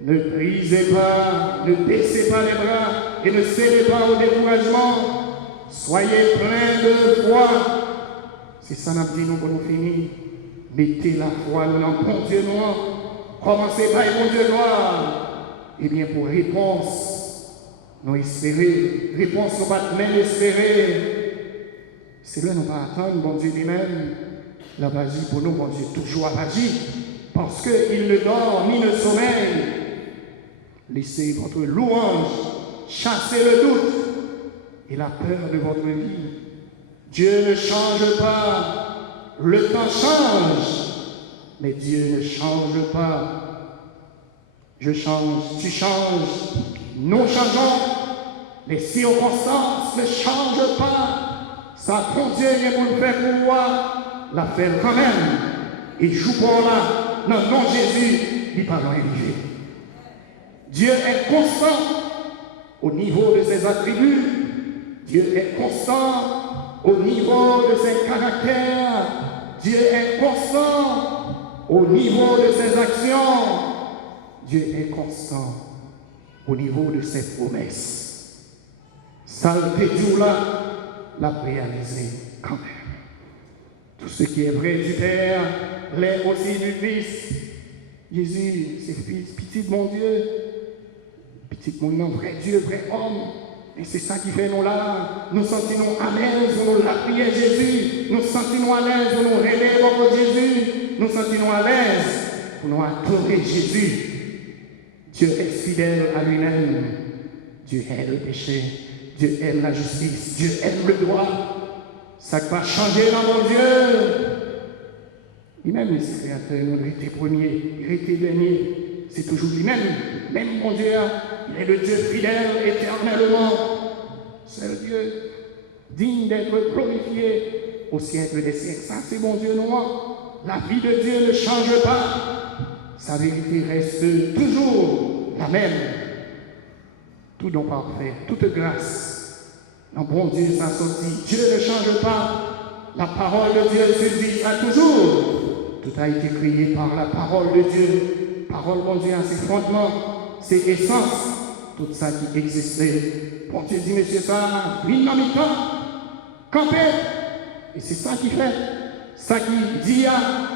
ne brisez pas, ne baissez pas les bras et ne cédez pas au découragement. Soyez pleins de foi. C'est ça nous dit nous pour nous finir. Mettez la foi dans le bon Dieu noir. Commencez par le bon Dieu noir. Eh bien, pour réponse, nous espérer. Réponse, nous pas même espérer. C'est là nous pas attendre, bon Dieu lui-même. La magie pour nous, bon Dieu, toujours à agir. Parce qu'il ne dort ni ne sommeille. Laissez votre louange chasser le doute et la peur de votre vie. Dieu ne change pas. Le temps change, mais Dieu ne change pas. Je change, tu changes, nous changeons. Les circonstances ne changent pas. Ça, ton Dieu vient pour le faire pour moi, la faire quand même. Et joue pour là, non, non, Jésus, il pas arrivé. Dieu est constant au niveau de ses attributs. Dieu est constant au niveau de ses caractères. Dieu est constant au niveau de ses actions. Dieu est constant au niveau de ses promesses. Saleté Dieu là, l'a réalisé quand même. Tout ce qui est vrai du Père l'est aussi du Fils. Jésus, c'est fils, petit de mon Dieu. Petit mon nom, vrai Dieu, vrai homme. Et c'est ça qui fait nous là. Nous sentons à l'aise pour nous la prier Jésus. Nous sentons à l'aise pour nous rêver pour Jésus. Nous sentons à l'aise pour nous adorer Jésus. Dieu est fidèle à lui-même. Dieu aime le péché. Dieu aime la justice. Dieu aime le droit. Ça ne va pas changer dans mon Dieu. Lui-même, le créateur, il était premier, il était dernier. C'est toujours lui-même. Même mon Dieu, il est le Dieu fidèle éternellement. C'est le Dieu digne d'être glorifié au siècle des siècles. Ça, c'est mon Dieu noir. La vie de Dieu ne change pas. Sa vérité reste toujours la même. Tout don parfait, toute grâce. Non, bon Dieu, ça sortit. Dieu ne change pas. La parole de Dieu se dit à toujours. Tout a été créé par la parole de Dieu. Parole, mon Dieu, a ses fondements, ses essences, tout ça qui existait. Bon Dieu dit, monsieur, ça, oui, dans mi-temps, campé. Et c'est ça qui fait. Ça qui dit,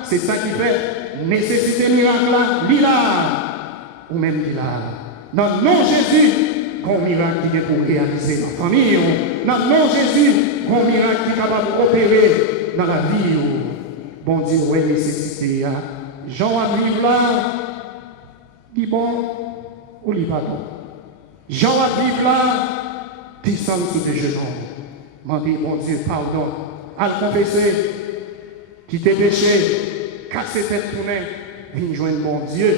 c'est ça qui fait. Nécessité miracle là, lila. Ou même lila. Dans le nom de Jésus, qu'on miracle qui est pour réaliser dans la famille. Dans le nom de Jésus, qu'on miracle qui est capable d'opérer dans la vie. Bon Dieu, oui, nécessité. Jean a vivre là. Dit bon ou dit pas bon. Jean a vivre là, descend sous tes genoux. M'a dit, bon Dieu, pardon. À le confesser, qui t'es péché, casser tête tournée, viens joindre mon Dieu.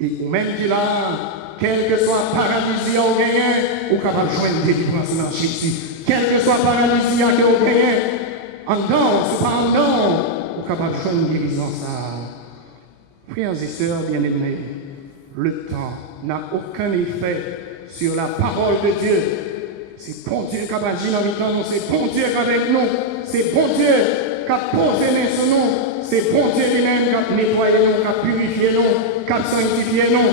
Et ou même dit là, quel que soit paralysie au gagné, ou capable de joindre délivrance dans Jésus. Quel que soit paralysie à au gagné, en dedans, c'est pas en dedans, ou capable de joindre guérison ça. Frères et sœurs bien-aimés, le temps n'a aucun effet sur la parole de Dieu. C'est bon Dieu qui a agi dans le temps, c'est bon Dieu qui est avec nous, c'est bon Dieu qui a posé sur nous, c'est bon Dieu lui-même qui a nettoyé nous, qui a purifié nous, qui a sanctifié nous.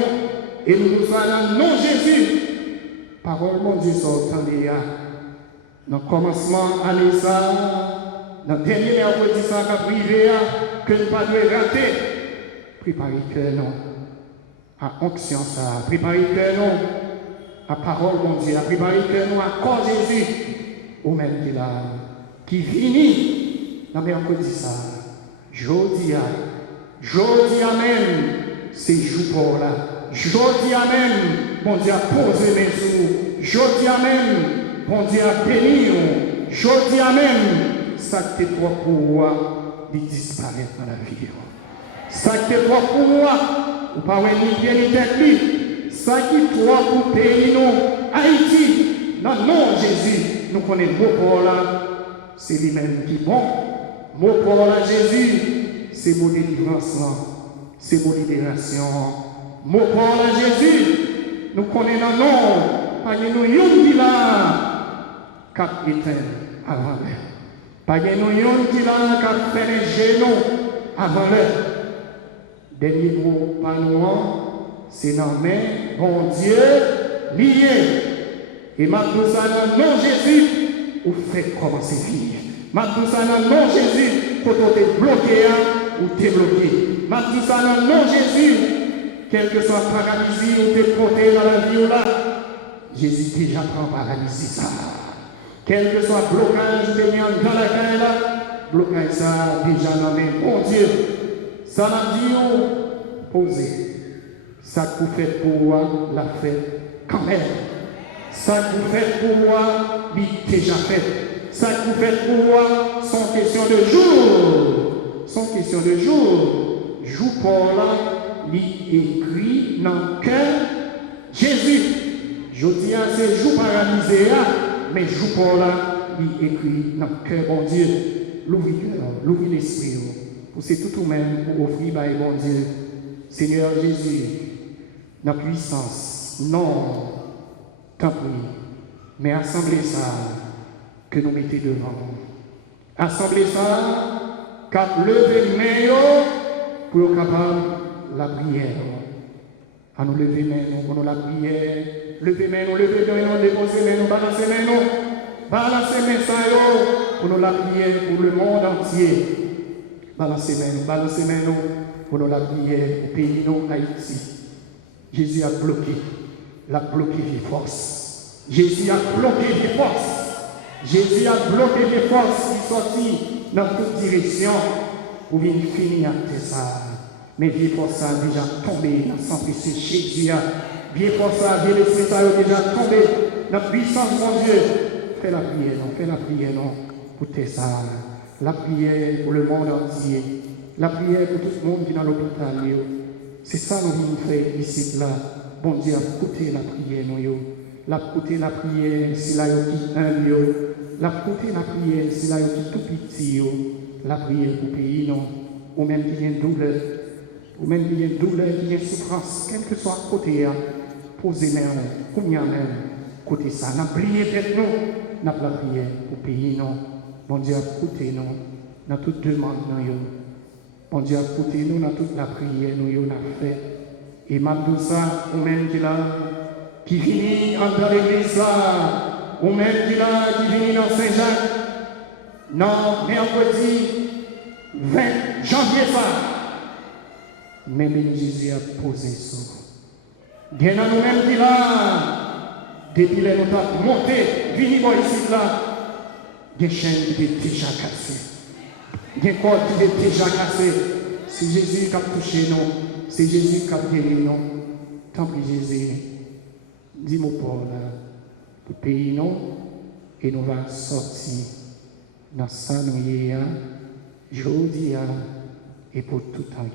Et nous nous sommes dans le nom de Jésus. Parole, mon Dieu, sortant de là. Dans le commencement, année ça, dans le dernier mercredi, ça qui a privé, que nous ne pas rater. Préparez le cœur, non. À onction, ça. Préparez le cœur, non. À parole, mon Dieu. À préparer le cœur, non. À corps Jésus. Ou même qui là. Qui finit dans le mercredi, ça. Jodi Amen. C'est jour pour là. Jodi Amen. Mon Dieu a posé mes sous. Jodi Amen. Mon Dieu a béni. Jodi Amen. Ça qui est toi pour moi, il disparaît dans la vie. Ça qui est toi pour moi, ou pas ni bien ni tête. Ça qui est toi pour pays, non, Haïti, dans le nom de Jésus, nous connaissons mot pour là, c'est lui-même qui est bon. Mot pour là, Jésus, c'est mot délivrance, c'est mot libération. Mot pour là, Jésus, nous connaissons le nom, pas nous yon qui là, cap éteint avant l'heure. Pas nous yon qui là, cap fait les genoux avant l'heure. Dernier mot, pas nous, c'est dans main, bon Dieu, lié. Et maintenant, ça dans le nom Jésus, ou fait commencer vivre. Maintenant, ça dans le nom Jésus, quand on est bloqué, ou t'es bloqué. Maintenant, ça dans le nom Jésus, quel que soit la paralysie ou t'es porté dans la vie ou là, Jésus déjà prend paralysie ça. Quel que soit le blocage de dans la caille là, blocage ça déjà dans mes bon Dieu. Ça m'a dit, posez. Ça que vous faites pour moi, la fête quand même. Ça que vous faites pour moi, il déjà fait. Ça que vous faites pour moi, sont question de jour. Sont question de jour. Jour pour là, il écrit dans le cœur Jésus. Je dis à ces jours paralysés, mais jour pour là, il écrit dans le cœur, bon Dieu. L'ouvrir l'esprit. Pour c'est tout même pour offrir, bon Dieu. Seigneur Jésus, dans puissance, non, tant pis, mais assemblez ça que nous mettons devant. Assemblez ça, qu'à lever les mains pour être capable la prière. À nous lever les mains pour nous la prière. Lever les mains, nous lever les mains, déposer les mains, nous balancer les mains, balancer les mains pour nous la prière pour le monde entier. Balancer les mains pour nous la prière pour le pays nous Haïti. Jésus a bloqué les forces. Jésus a bloqué les forces. Jésus a bloqué les forces qui sortent dans toute direction pour venir finir avec ça. Mais les forces ont déjà tombé dans son précieux Jésus. Les forces ont déjà tombé dans la puissance de mon Dieu. Fais la prière, non, pour tes ça. La prière pour le monde entier. La prière pour tout le monde qui est dans l'hôpital. C'est ça que nous faire ici, là. Bon Dieu, écoutez la prière, nous. Écoutez la prière, si là, il y a un lieu. Écoutez la prière, si là, il y a tout petit. La prière pour le pays, non. Ou même qu'il y ait une douleur. Ou même qu'il y ait une douleur, qu'il y ait une souffrance. Quel que soit côté, posez-les, combien même. Côté ça. N'a prié peut-être nous. N'a la prière pour le pays, non. Bon Dieu, écoutez nous dans toute demande. Bon Dieu, écoutez-nous dans toute la prière, nous avons fait. Et malgré ça, ou même qui finit dans l'église là, ou même qui finit dans Saint-Jacques, non, mercredi 20 janvier ça. Même Jésus a posé ça. Bien à nous-mêmes qui là, depuis les nous avons monté, vini ici là, des chaînes qui étaient déjà cassées. Des corps qui étaient déjà cassés. C'est Jésus qui a touché nous. C'est Jésus qui a guéri nous. Tant pis Jésus, dis-moi pour le pays nous. Et nous allons sortir dans sa nuit, jeudi et pour tout temps.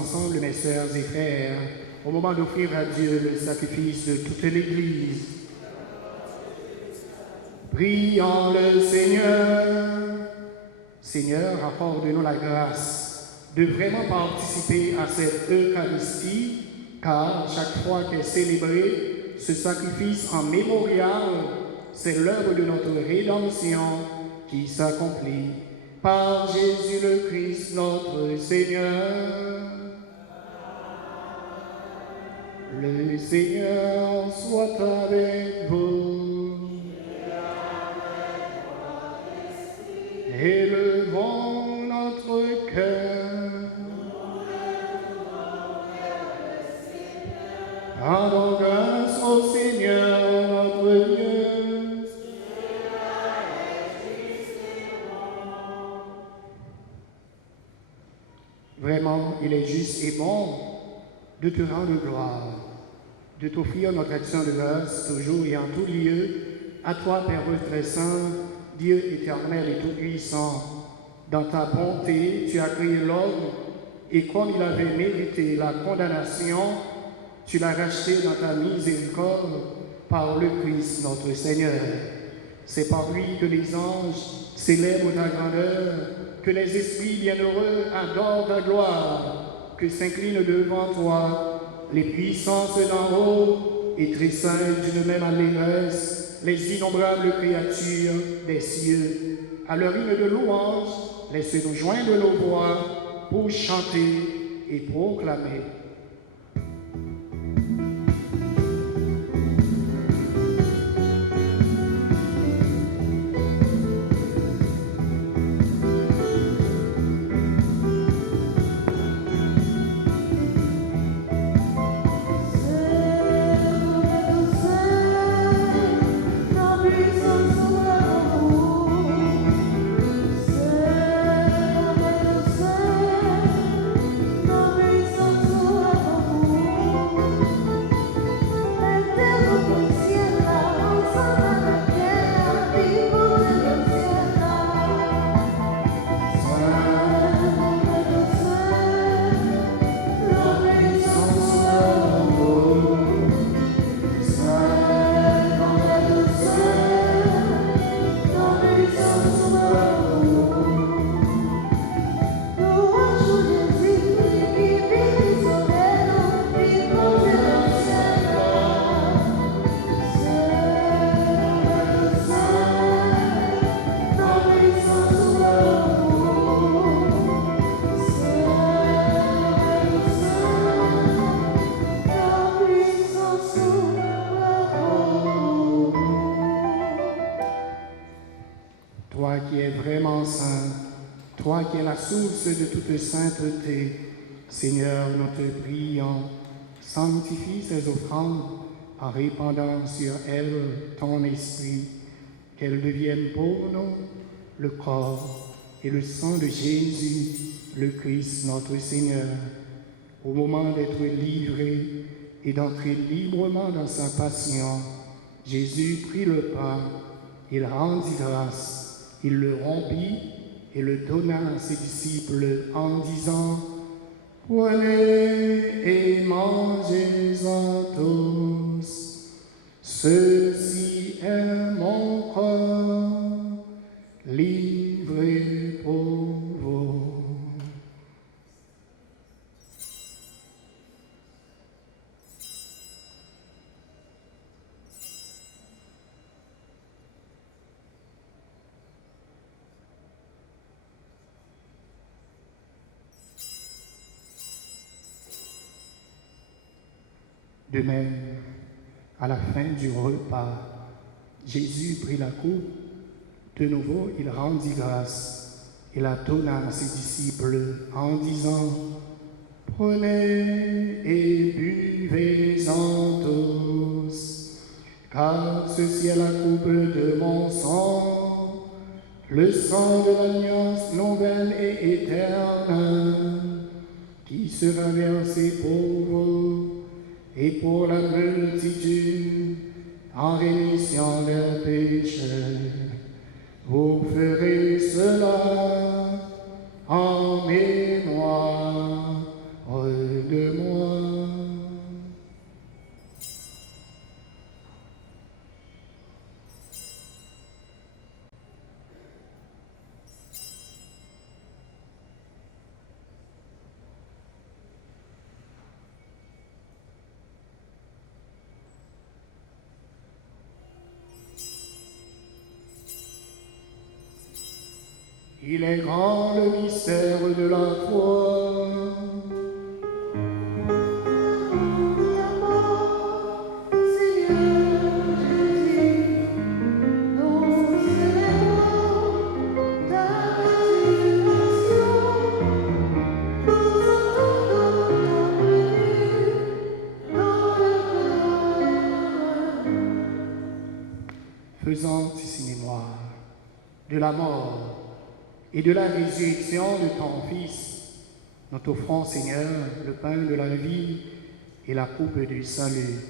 ensemble, mes sœurs et frères, au moment d'offrir à Dieu le sacrifice de toute l'Église. Prions le Seigneur. Seigneur, accorde-nous la grâce de vraiment participer à cette Eucharistie, car chaque fois qu'est célébré ce sacrifice en mémorial, c'est l'œuvre de notre rédemption qui s'accomplit par Jésus le Christ, notre Seigneur. Le Seigneur soit avec vous. Élevons notre cœur. Rendons grâce au Seigneur notre Dieu. Vraiment, il est juste et bon de te rendre gloire, de t'offrir notre action de grâce toujours et en tout lieu, à toi, Père très saint, Dieu éternel et tout-puissant. Dans ta bonté, tu as créé l'homme, et comme il avait mérité la condamnation, tu l'as racheté dans ta miséricorde par le Christ notre Seigneur. C'est par lui que les anges célèbrent ta grandeur, que les esprits bienheureux adorent ta gloire, que s'inclinent devant toi les puissances d'en haut et tressaillent d'une même allégresse les innombrables créatures des cieux. À leur hymne de louange, laissez-nous joindre nos voix pour chanter et proclamer. Sans toi qui es vraiment saint, toi qui es la source de toute sainteté, Seigneur, nous te prions, sanctifie ces offrandes en répandant sur elles ton esprit, qu'elles deviennent pour nous le corps et le sang de Jésus, le Christ notre Seigneur. Au moment d'être livré et d'entrer librement dans sa passion, Jésus prit le pain, il rendit grâce, il le rompit et le donna à ses disciples en disant « Prenez et mangez-en tous, ceci est mon corps livré pour vous. » De même, à la fin du repas, Jésus prit la coupe. De nouveau, il rendit grâce et la donna à ses disciples en disant « Prenez et buvez-en tous, car ceci est la coupe de mon sang, le sang de l'alliance nouvelle et éternelle, qui sera versé pour vous et pour la multitude en rémission des péchés. Vous ferez cela en mémoire de moi. Il est grand le mystère de la foi. Ta mort, Seigneur Jésus, nous célébrons ta résurrection. Nous entendons ta venue dans le cœur. Faisant ici mémoire de la mort et de la résurrection de ton Fils, nous t'offrons, Seigneur, le pain de la vie et la coupe du salut.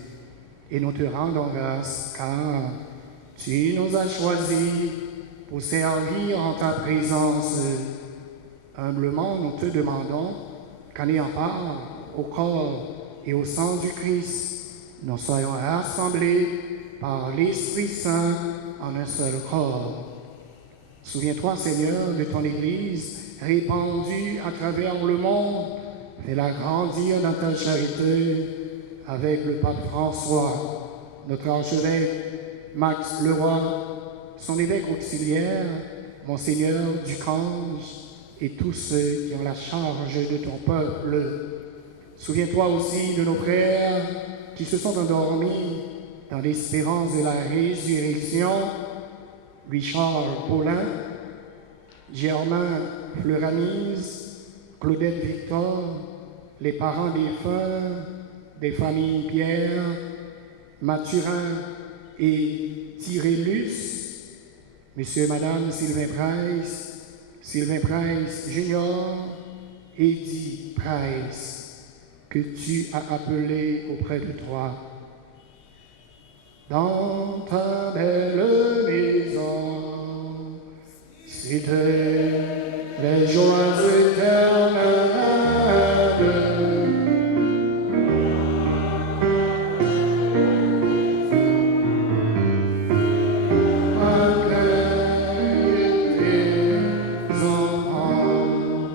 Et nous te rendons grâce, car tu nous as choisis pour servir en ta présence. Humblement, nous te demandons qu'en ayant part au corps et au sang du Christ, nous soyons rassemblés par l'Esprit Saint en un seul corps. Souviens-toi, Seigneur, de ton Église répandue à travers le monde. Fais-la grandir dans ta charité avec le pape François, notre archevêque Max Leroy, son évêque auxiliaire, Monseigneur Ducange, et tous ceux qui ont la charge de ton peuple. Souviens-toi aussi de nos frères qui se sont endormis dans l'espérance de la résurrection. Louis-Charles Paulin, Germain Fleuranise, Claudette Victor, les parents défunts des familles Pierre, Mathurin et Tyrellus, Monsieur et Madame Sylvain Price Junior, Eddie Price, que tu as appelé auprès de toi. Dans ta belle maison, c'était les joies éternelles. Accueille tes enfants.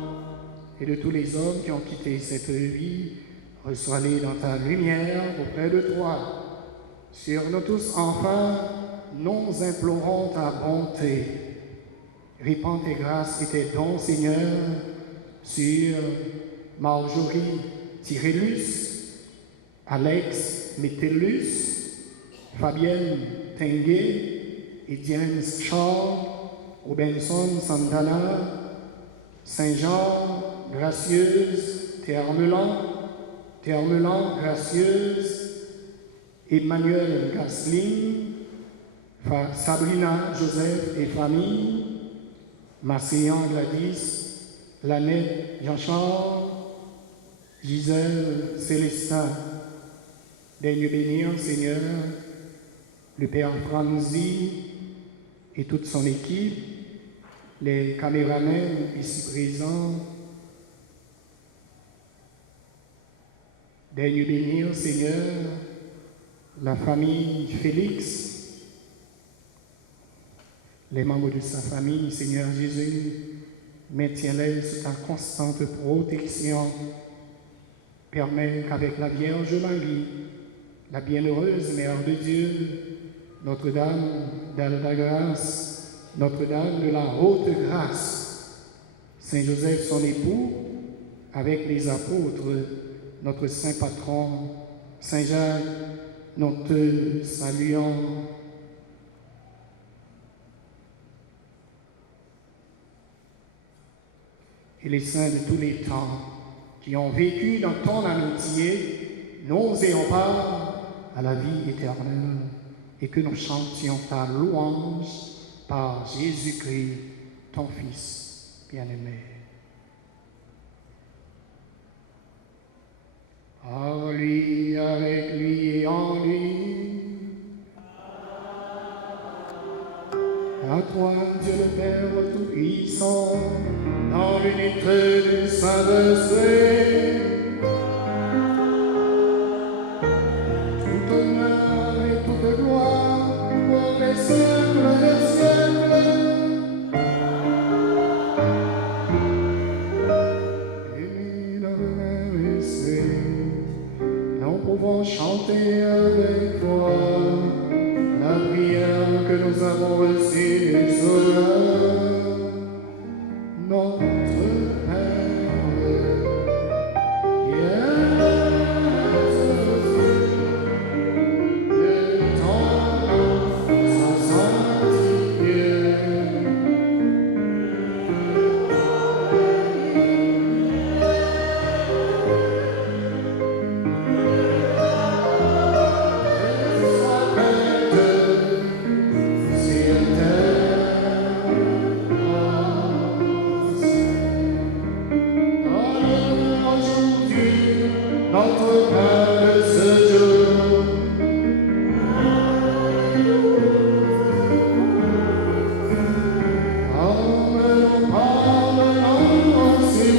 Et de tous les hommes qui ont quitté cette vie, reçois-les dans ta lumière auprès de toi. Sur nous tous, enfin, nous implorons ta bonté. Répands tes grâces et tes dons, Seigneur, sur Marjorie Tyrellus, Alex Metellus, Fabienne Tenguet et James Charles, Robinson Santana, Saint-Jean, Gracieuse, Termelan, Gracieuse, Emmanuel Gasselin, Sabrina, Joseph et famille, Marseillan Gladys, Lanette Jean-Charles, Gisèle Célestin, daigne bénir, Seigneur, le Père Franzi et toute son équipe, les caméramans ici présents, daigne bénir, Seigneur, la famille Félix, les membres de sa famille, Seigneur Jésus, maintiens-les sous ta constante protection. Permets qu'avec la Vierge Marie, la bienheureuse Mère de Dieu, Notre-Dame de la Grâce, Notre-Dame de la Haute Grâce, Saint Joseph son époux, avec les apôtres, notre saint patron, Saint Jacques, nous te saluons. Et les saints de tous les temps qui ont vécu dans ton amitié, nous ayons part à la vie éternelle et que nous chantions ta louange par Jésus-Christ, ton Fils bien-aimé. Par lui, avec lui et en lui. À toi, Dieu le Père Tout-Puissant, dans l'unité du Saint-Esprit, tout honneur et toute gloire pour les siècles des siècles. Et dans le même esprit, nous pouvons chanter avec toi la prière que nous avons reçue du Sauveur, notre Père, qui es aux cieux, que ton nom soit sanctifié. Notre pain de ce jour, pardonne-nous aussi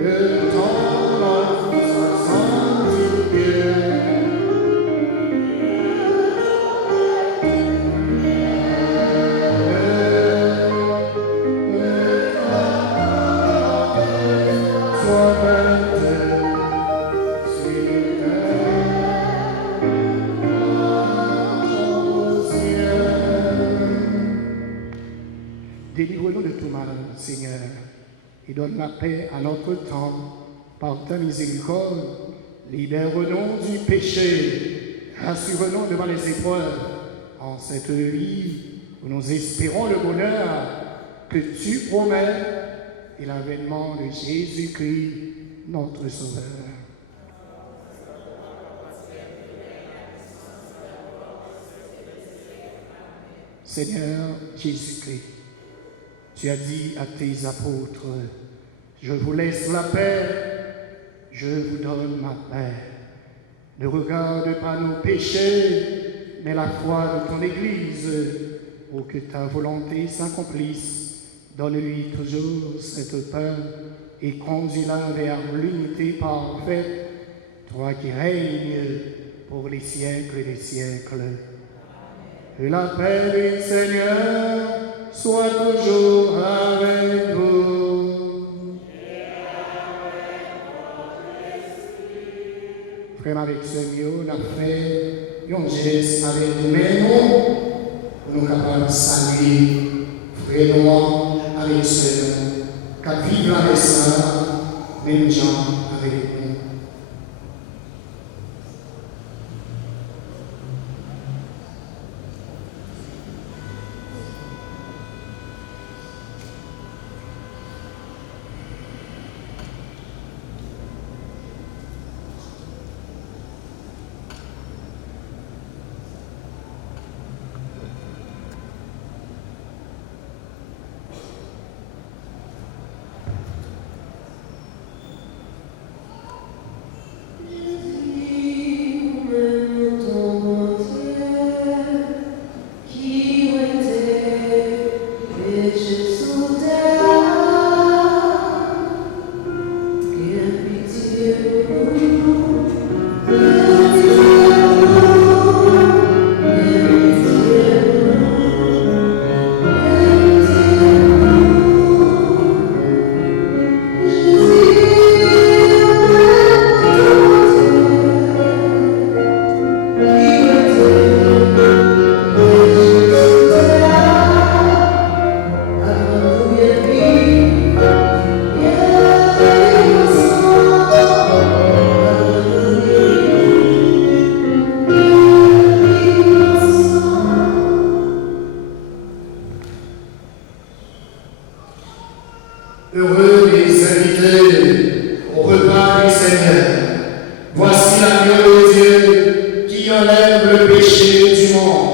que ton nom soit sanctifié. Sois fait sur terre au ciel. Délivre-nous de tout mal, Seigneur, et donne la paix à notre temps. Par ta miséricorde, libère-nous du péché, rassure-nous devant les épreuves, en cette vie où nous espérons le bonheur que tu promets et l'avènement de Jésus-Christ, notre Sauveur. Seigneur Jésus-Christ, tu as dit à tes apôtres, je vous laisse la paix, je vous donne ma paix. Ne regarde pas nos péchés, mais la foi de ton Église, pour que ta volonté s'accomplisse. Donne-lui toujours cette paix et conduis-la vers l'unité parfaite, toi qui règnes pour les siècles des siècles. Que la paix du Seigneur soit toujours avec vous. frère avec sœur, nous avons fait un geste avec nous-mêmes pour nous capables de saluer frère nous avec sœur, qui vivent avec ça, même gens avec nous. Heureux les invités au repas du Seigneur. Voici l'agneau de Dieu qui enlève le péché du monde.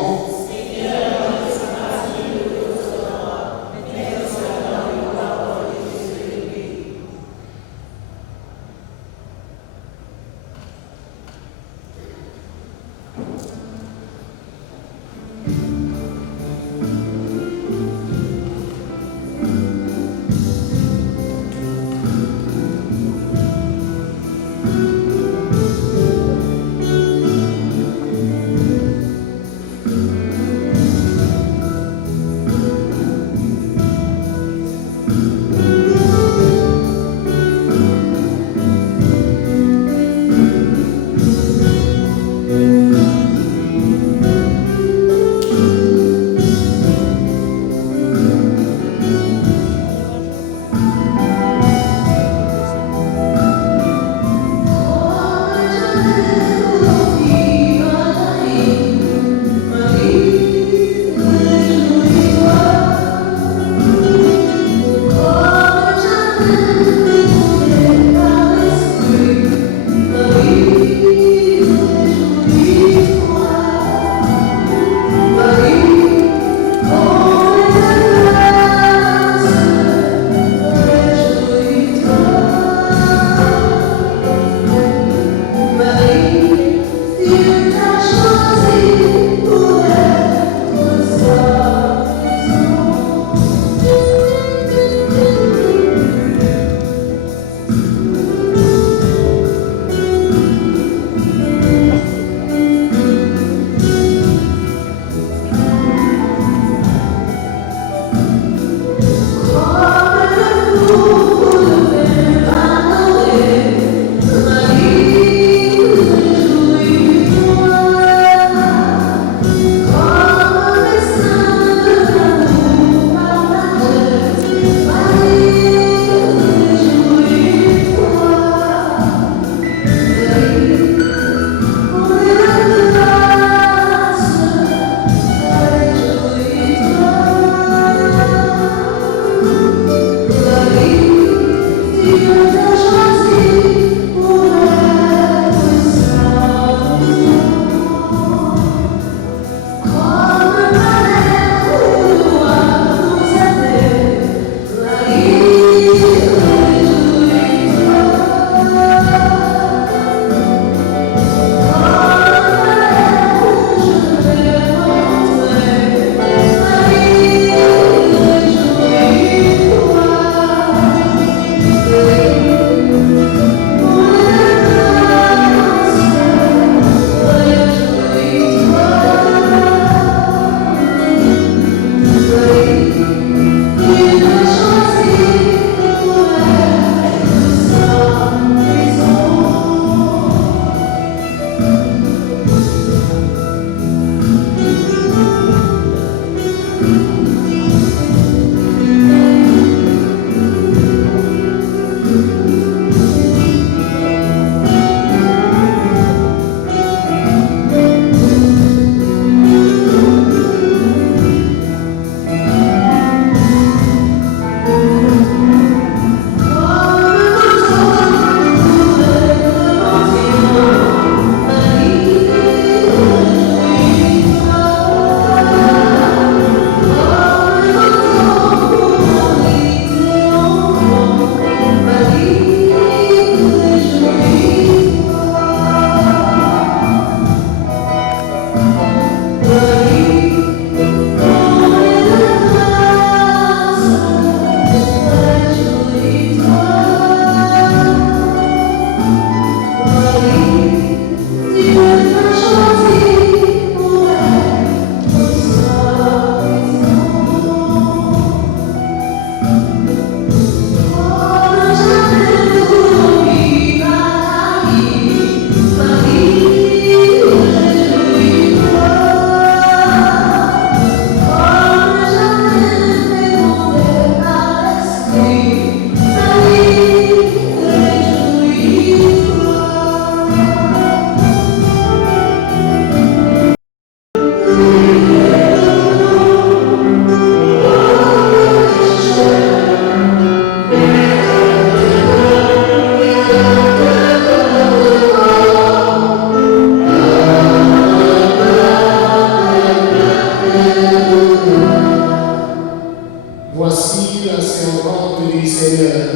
Seigneur.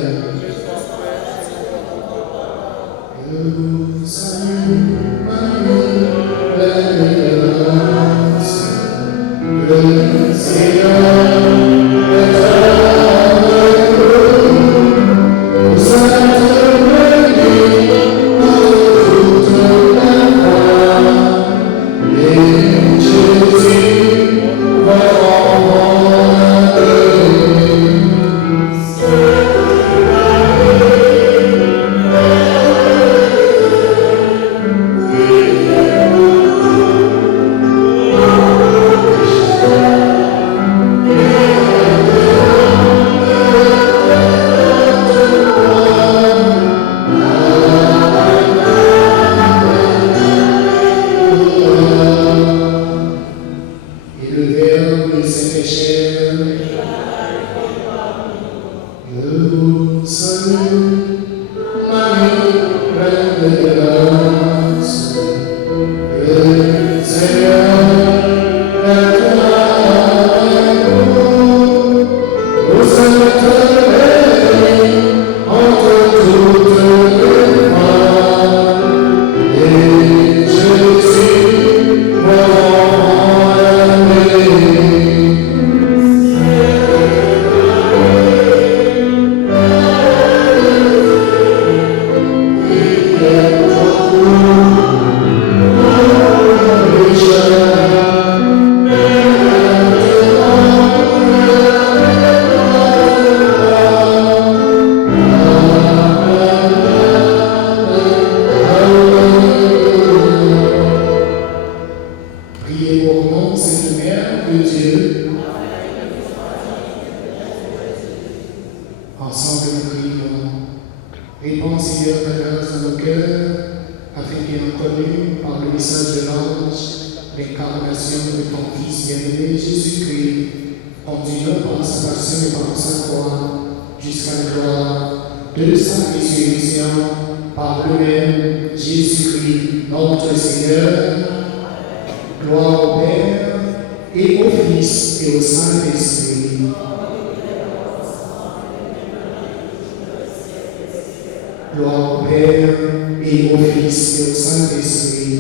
Je vous salue, Marie, pleine de grâce. Le Seigneur est avec vous. Vous êtes bénie entre toutes les femmes. Et Jésus, votre enfant, est béni. Et le Verbe s'est fait chair. Je vous salue, Marie, pleine de grâce. Le Seigneur est avec vous. Vous êtes bénie entre toutes les femmes. Et Jésus, votre enfant, est béni. Priez pour nous, Sainte Mère de Dieu. Ensemble, nous prions. Répands, Seigneur, ta grâce dans nos cœurs, afin qu'ayant connu par le message de l'ange l'incarnation de ton Fils bien-aimé Jésus-Christ, conduis-nous par sa passion et par sa croix jusqu'à la gloire de sa résurrection par lui-même Jésus-Christ, notre Seigneur. Gloire au Père et au Fils et au Saint-Esprit. Gloire au Père et au Fils et au Saint-Esprit.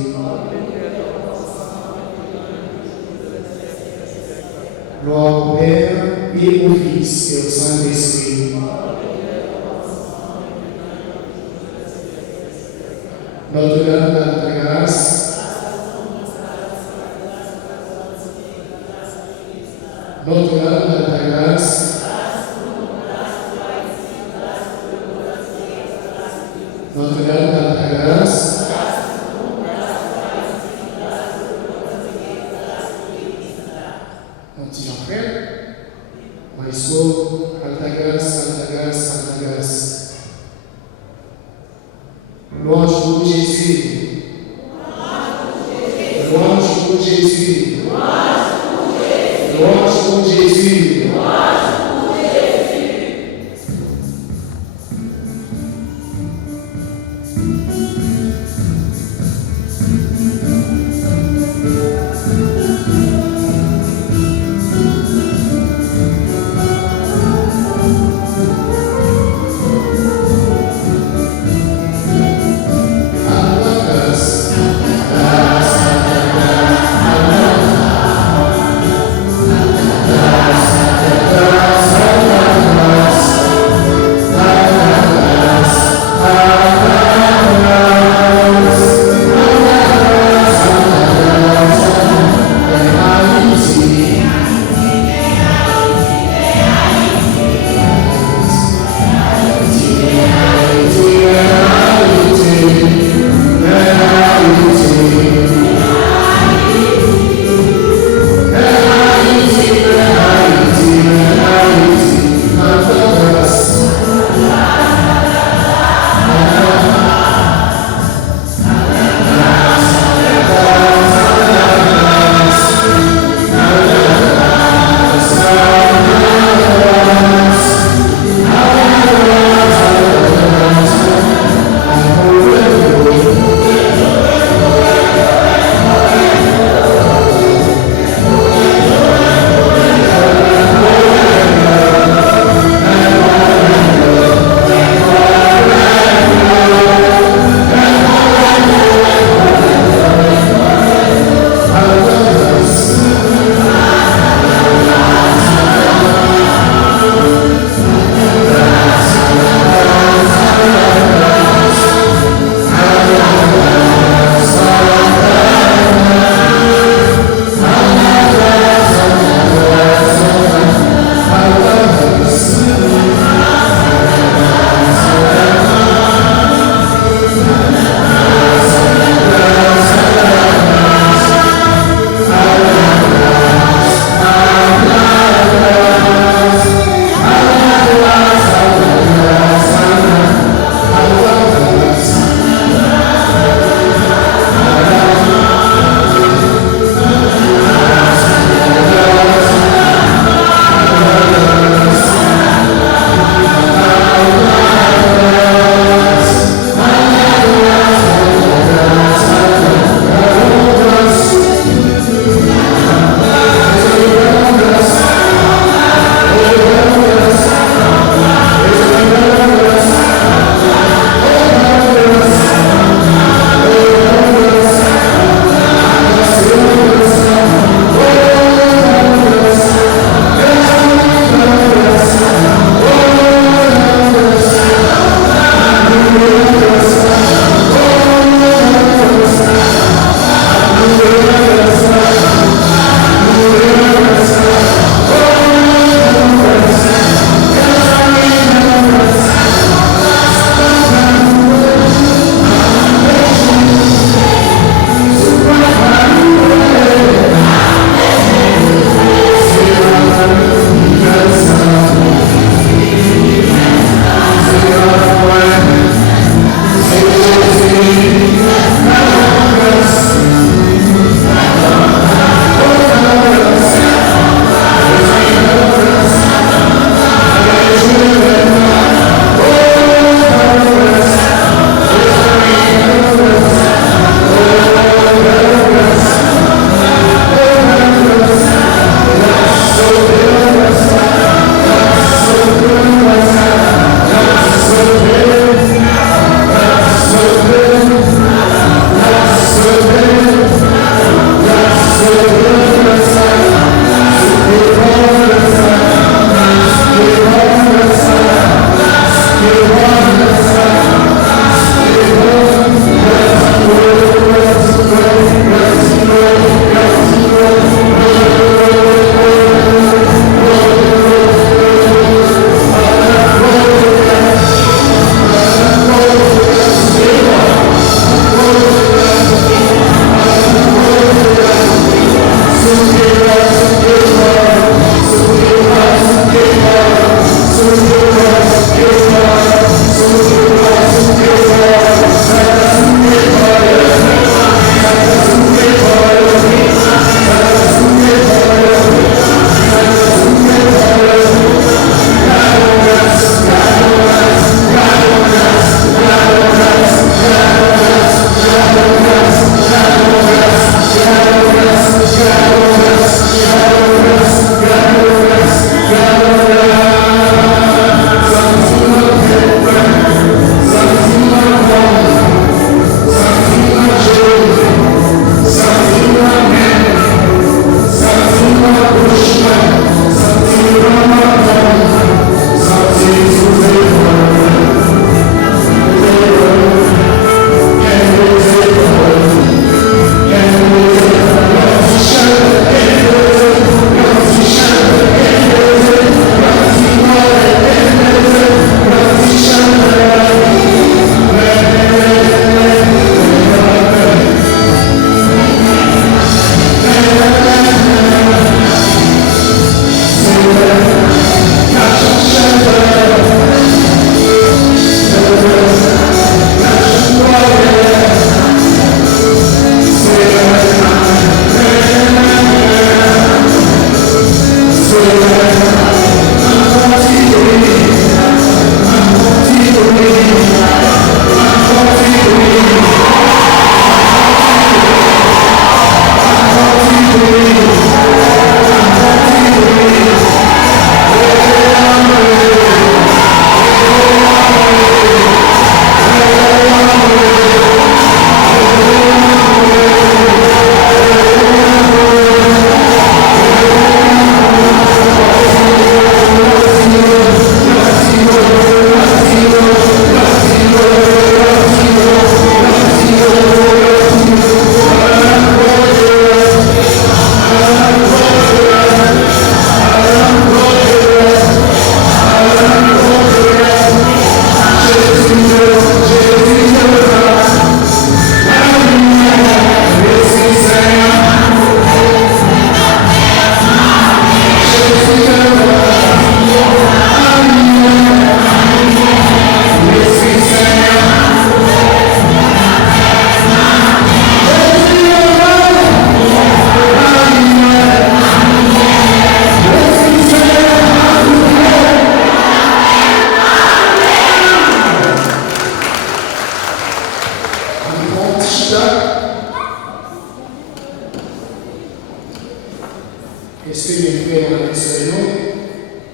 Gloire au Père et au Fils et au Saint-Esprit. Notre-Dame de ta grâce, Notre-Dame de ta grâce, Notre-Dame de ta grâce, mon petit Jean-Frère, Maestro, Alta grâce, Alta grâce, Alta grâce. Louange pour Jésus. Louange pour Jésus. Louange pour Jésus. Thank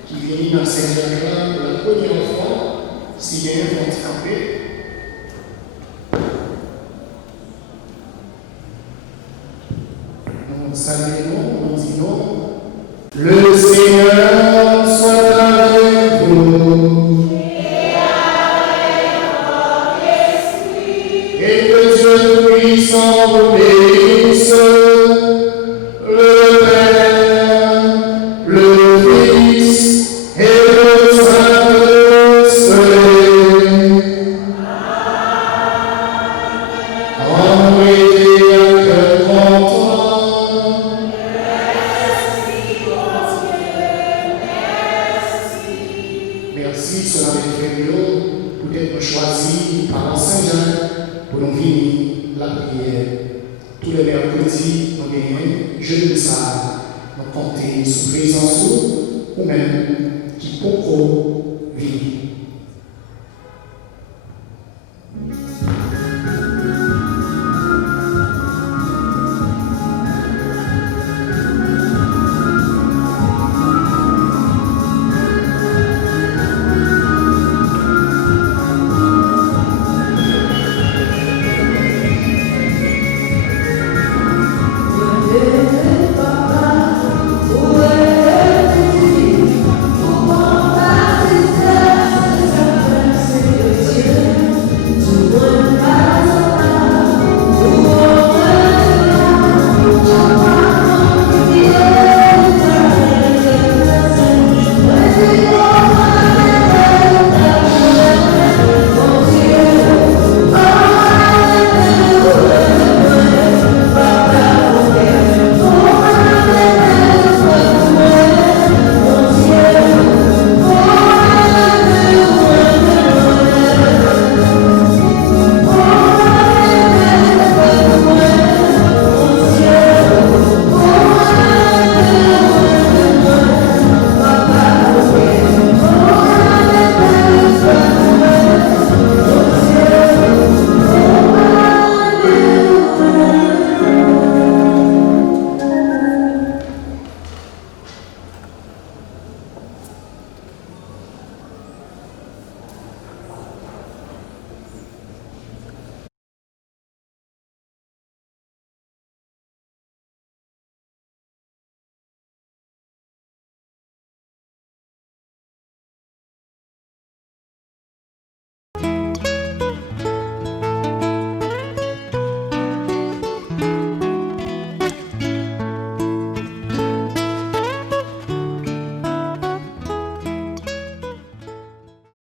qui viennent dans Saint-Jacques pour la première fois, si bien vont camper. Nous saluons, nous disons, le Seigneur soit avec vous. Et que Dieu Tout-Puissant vous bénisse, le Père, le Fils et le Saint-Esprit. Envoyez un cœur content. Merci, cela avec Frémio, pour être choisi par Saint-Jean pour nous venir la prière. Tous les mercredis, nous gagnons, jeudi soir, nous comptons sur présence ou même qui pourquoi venir.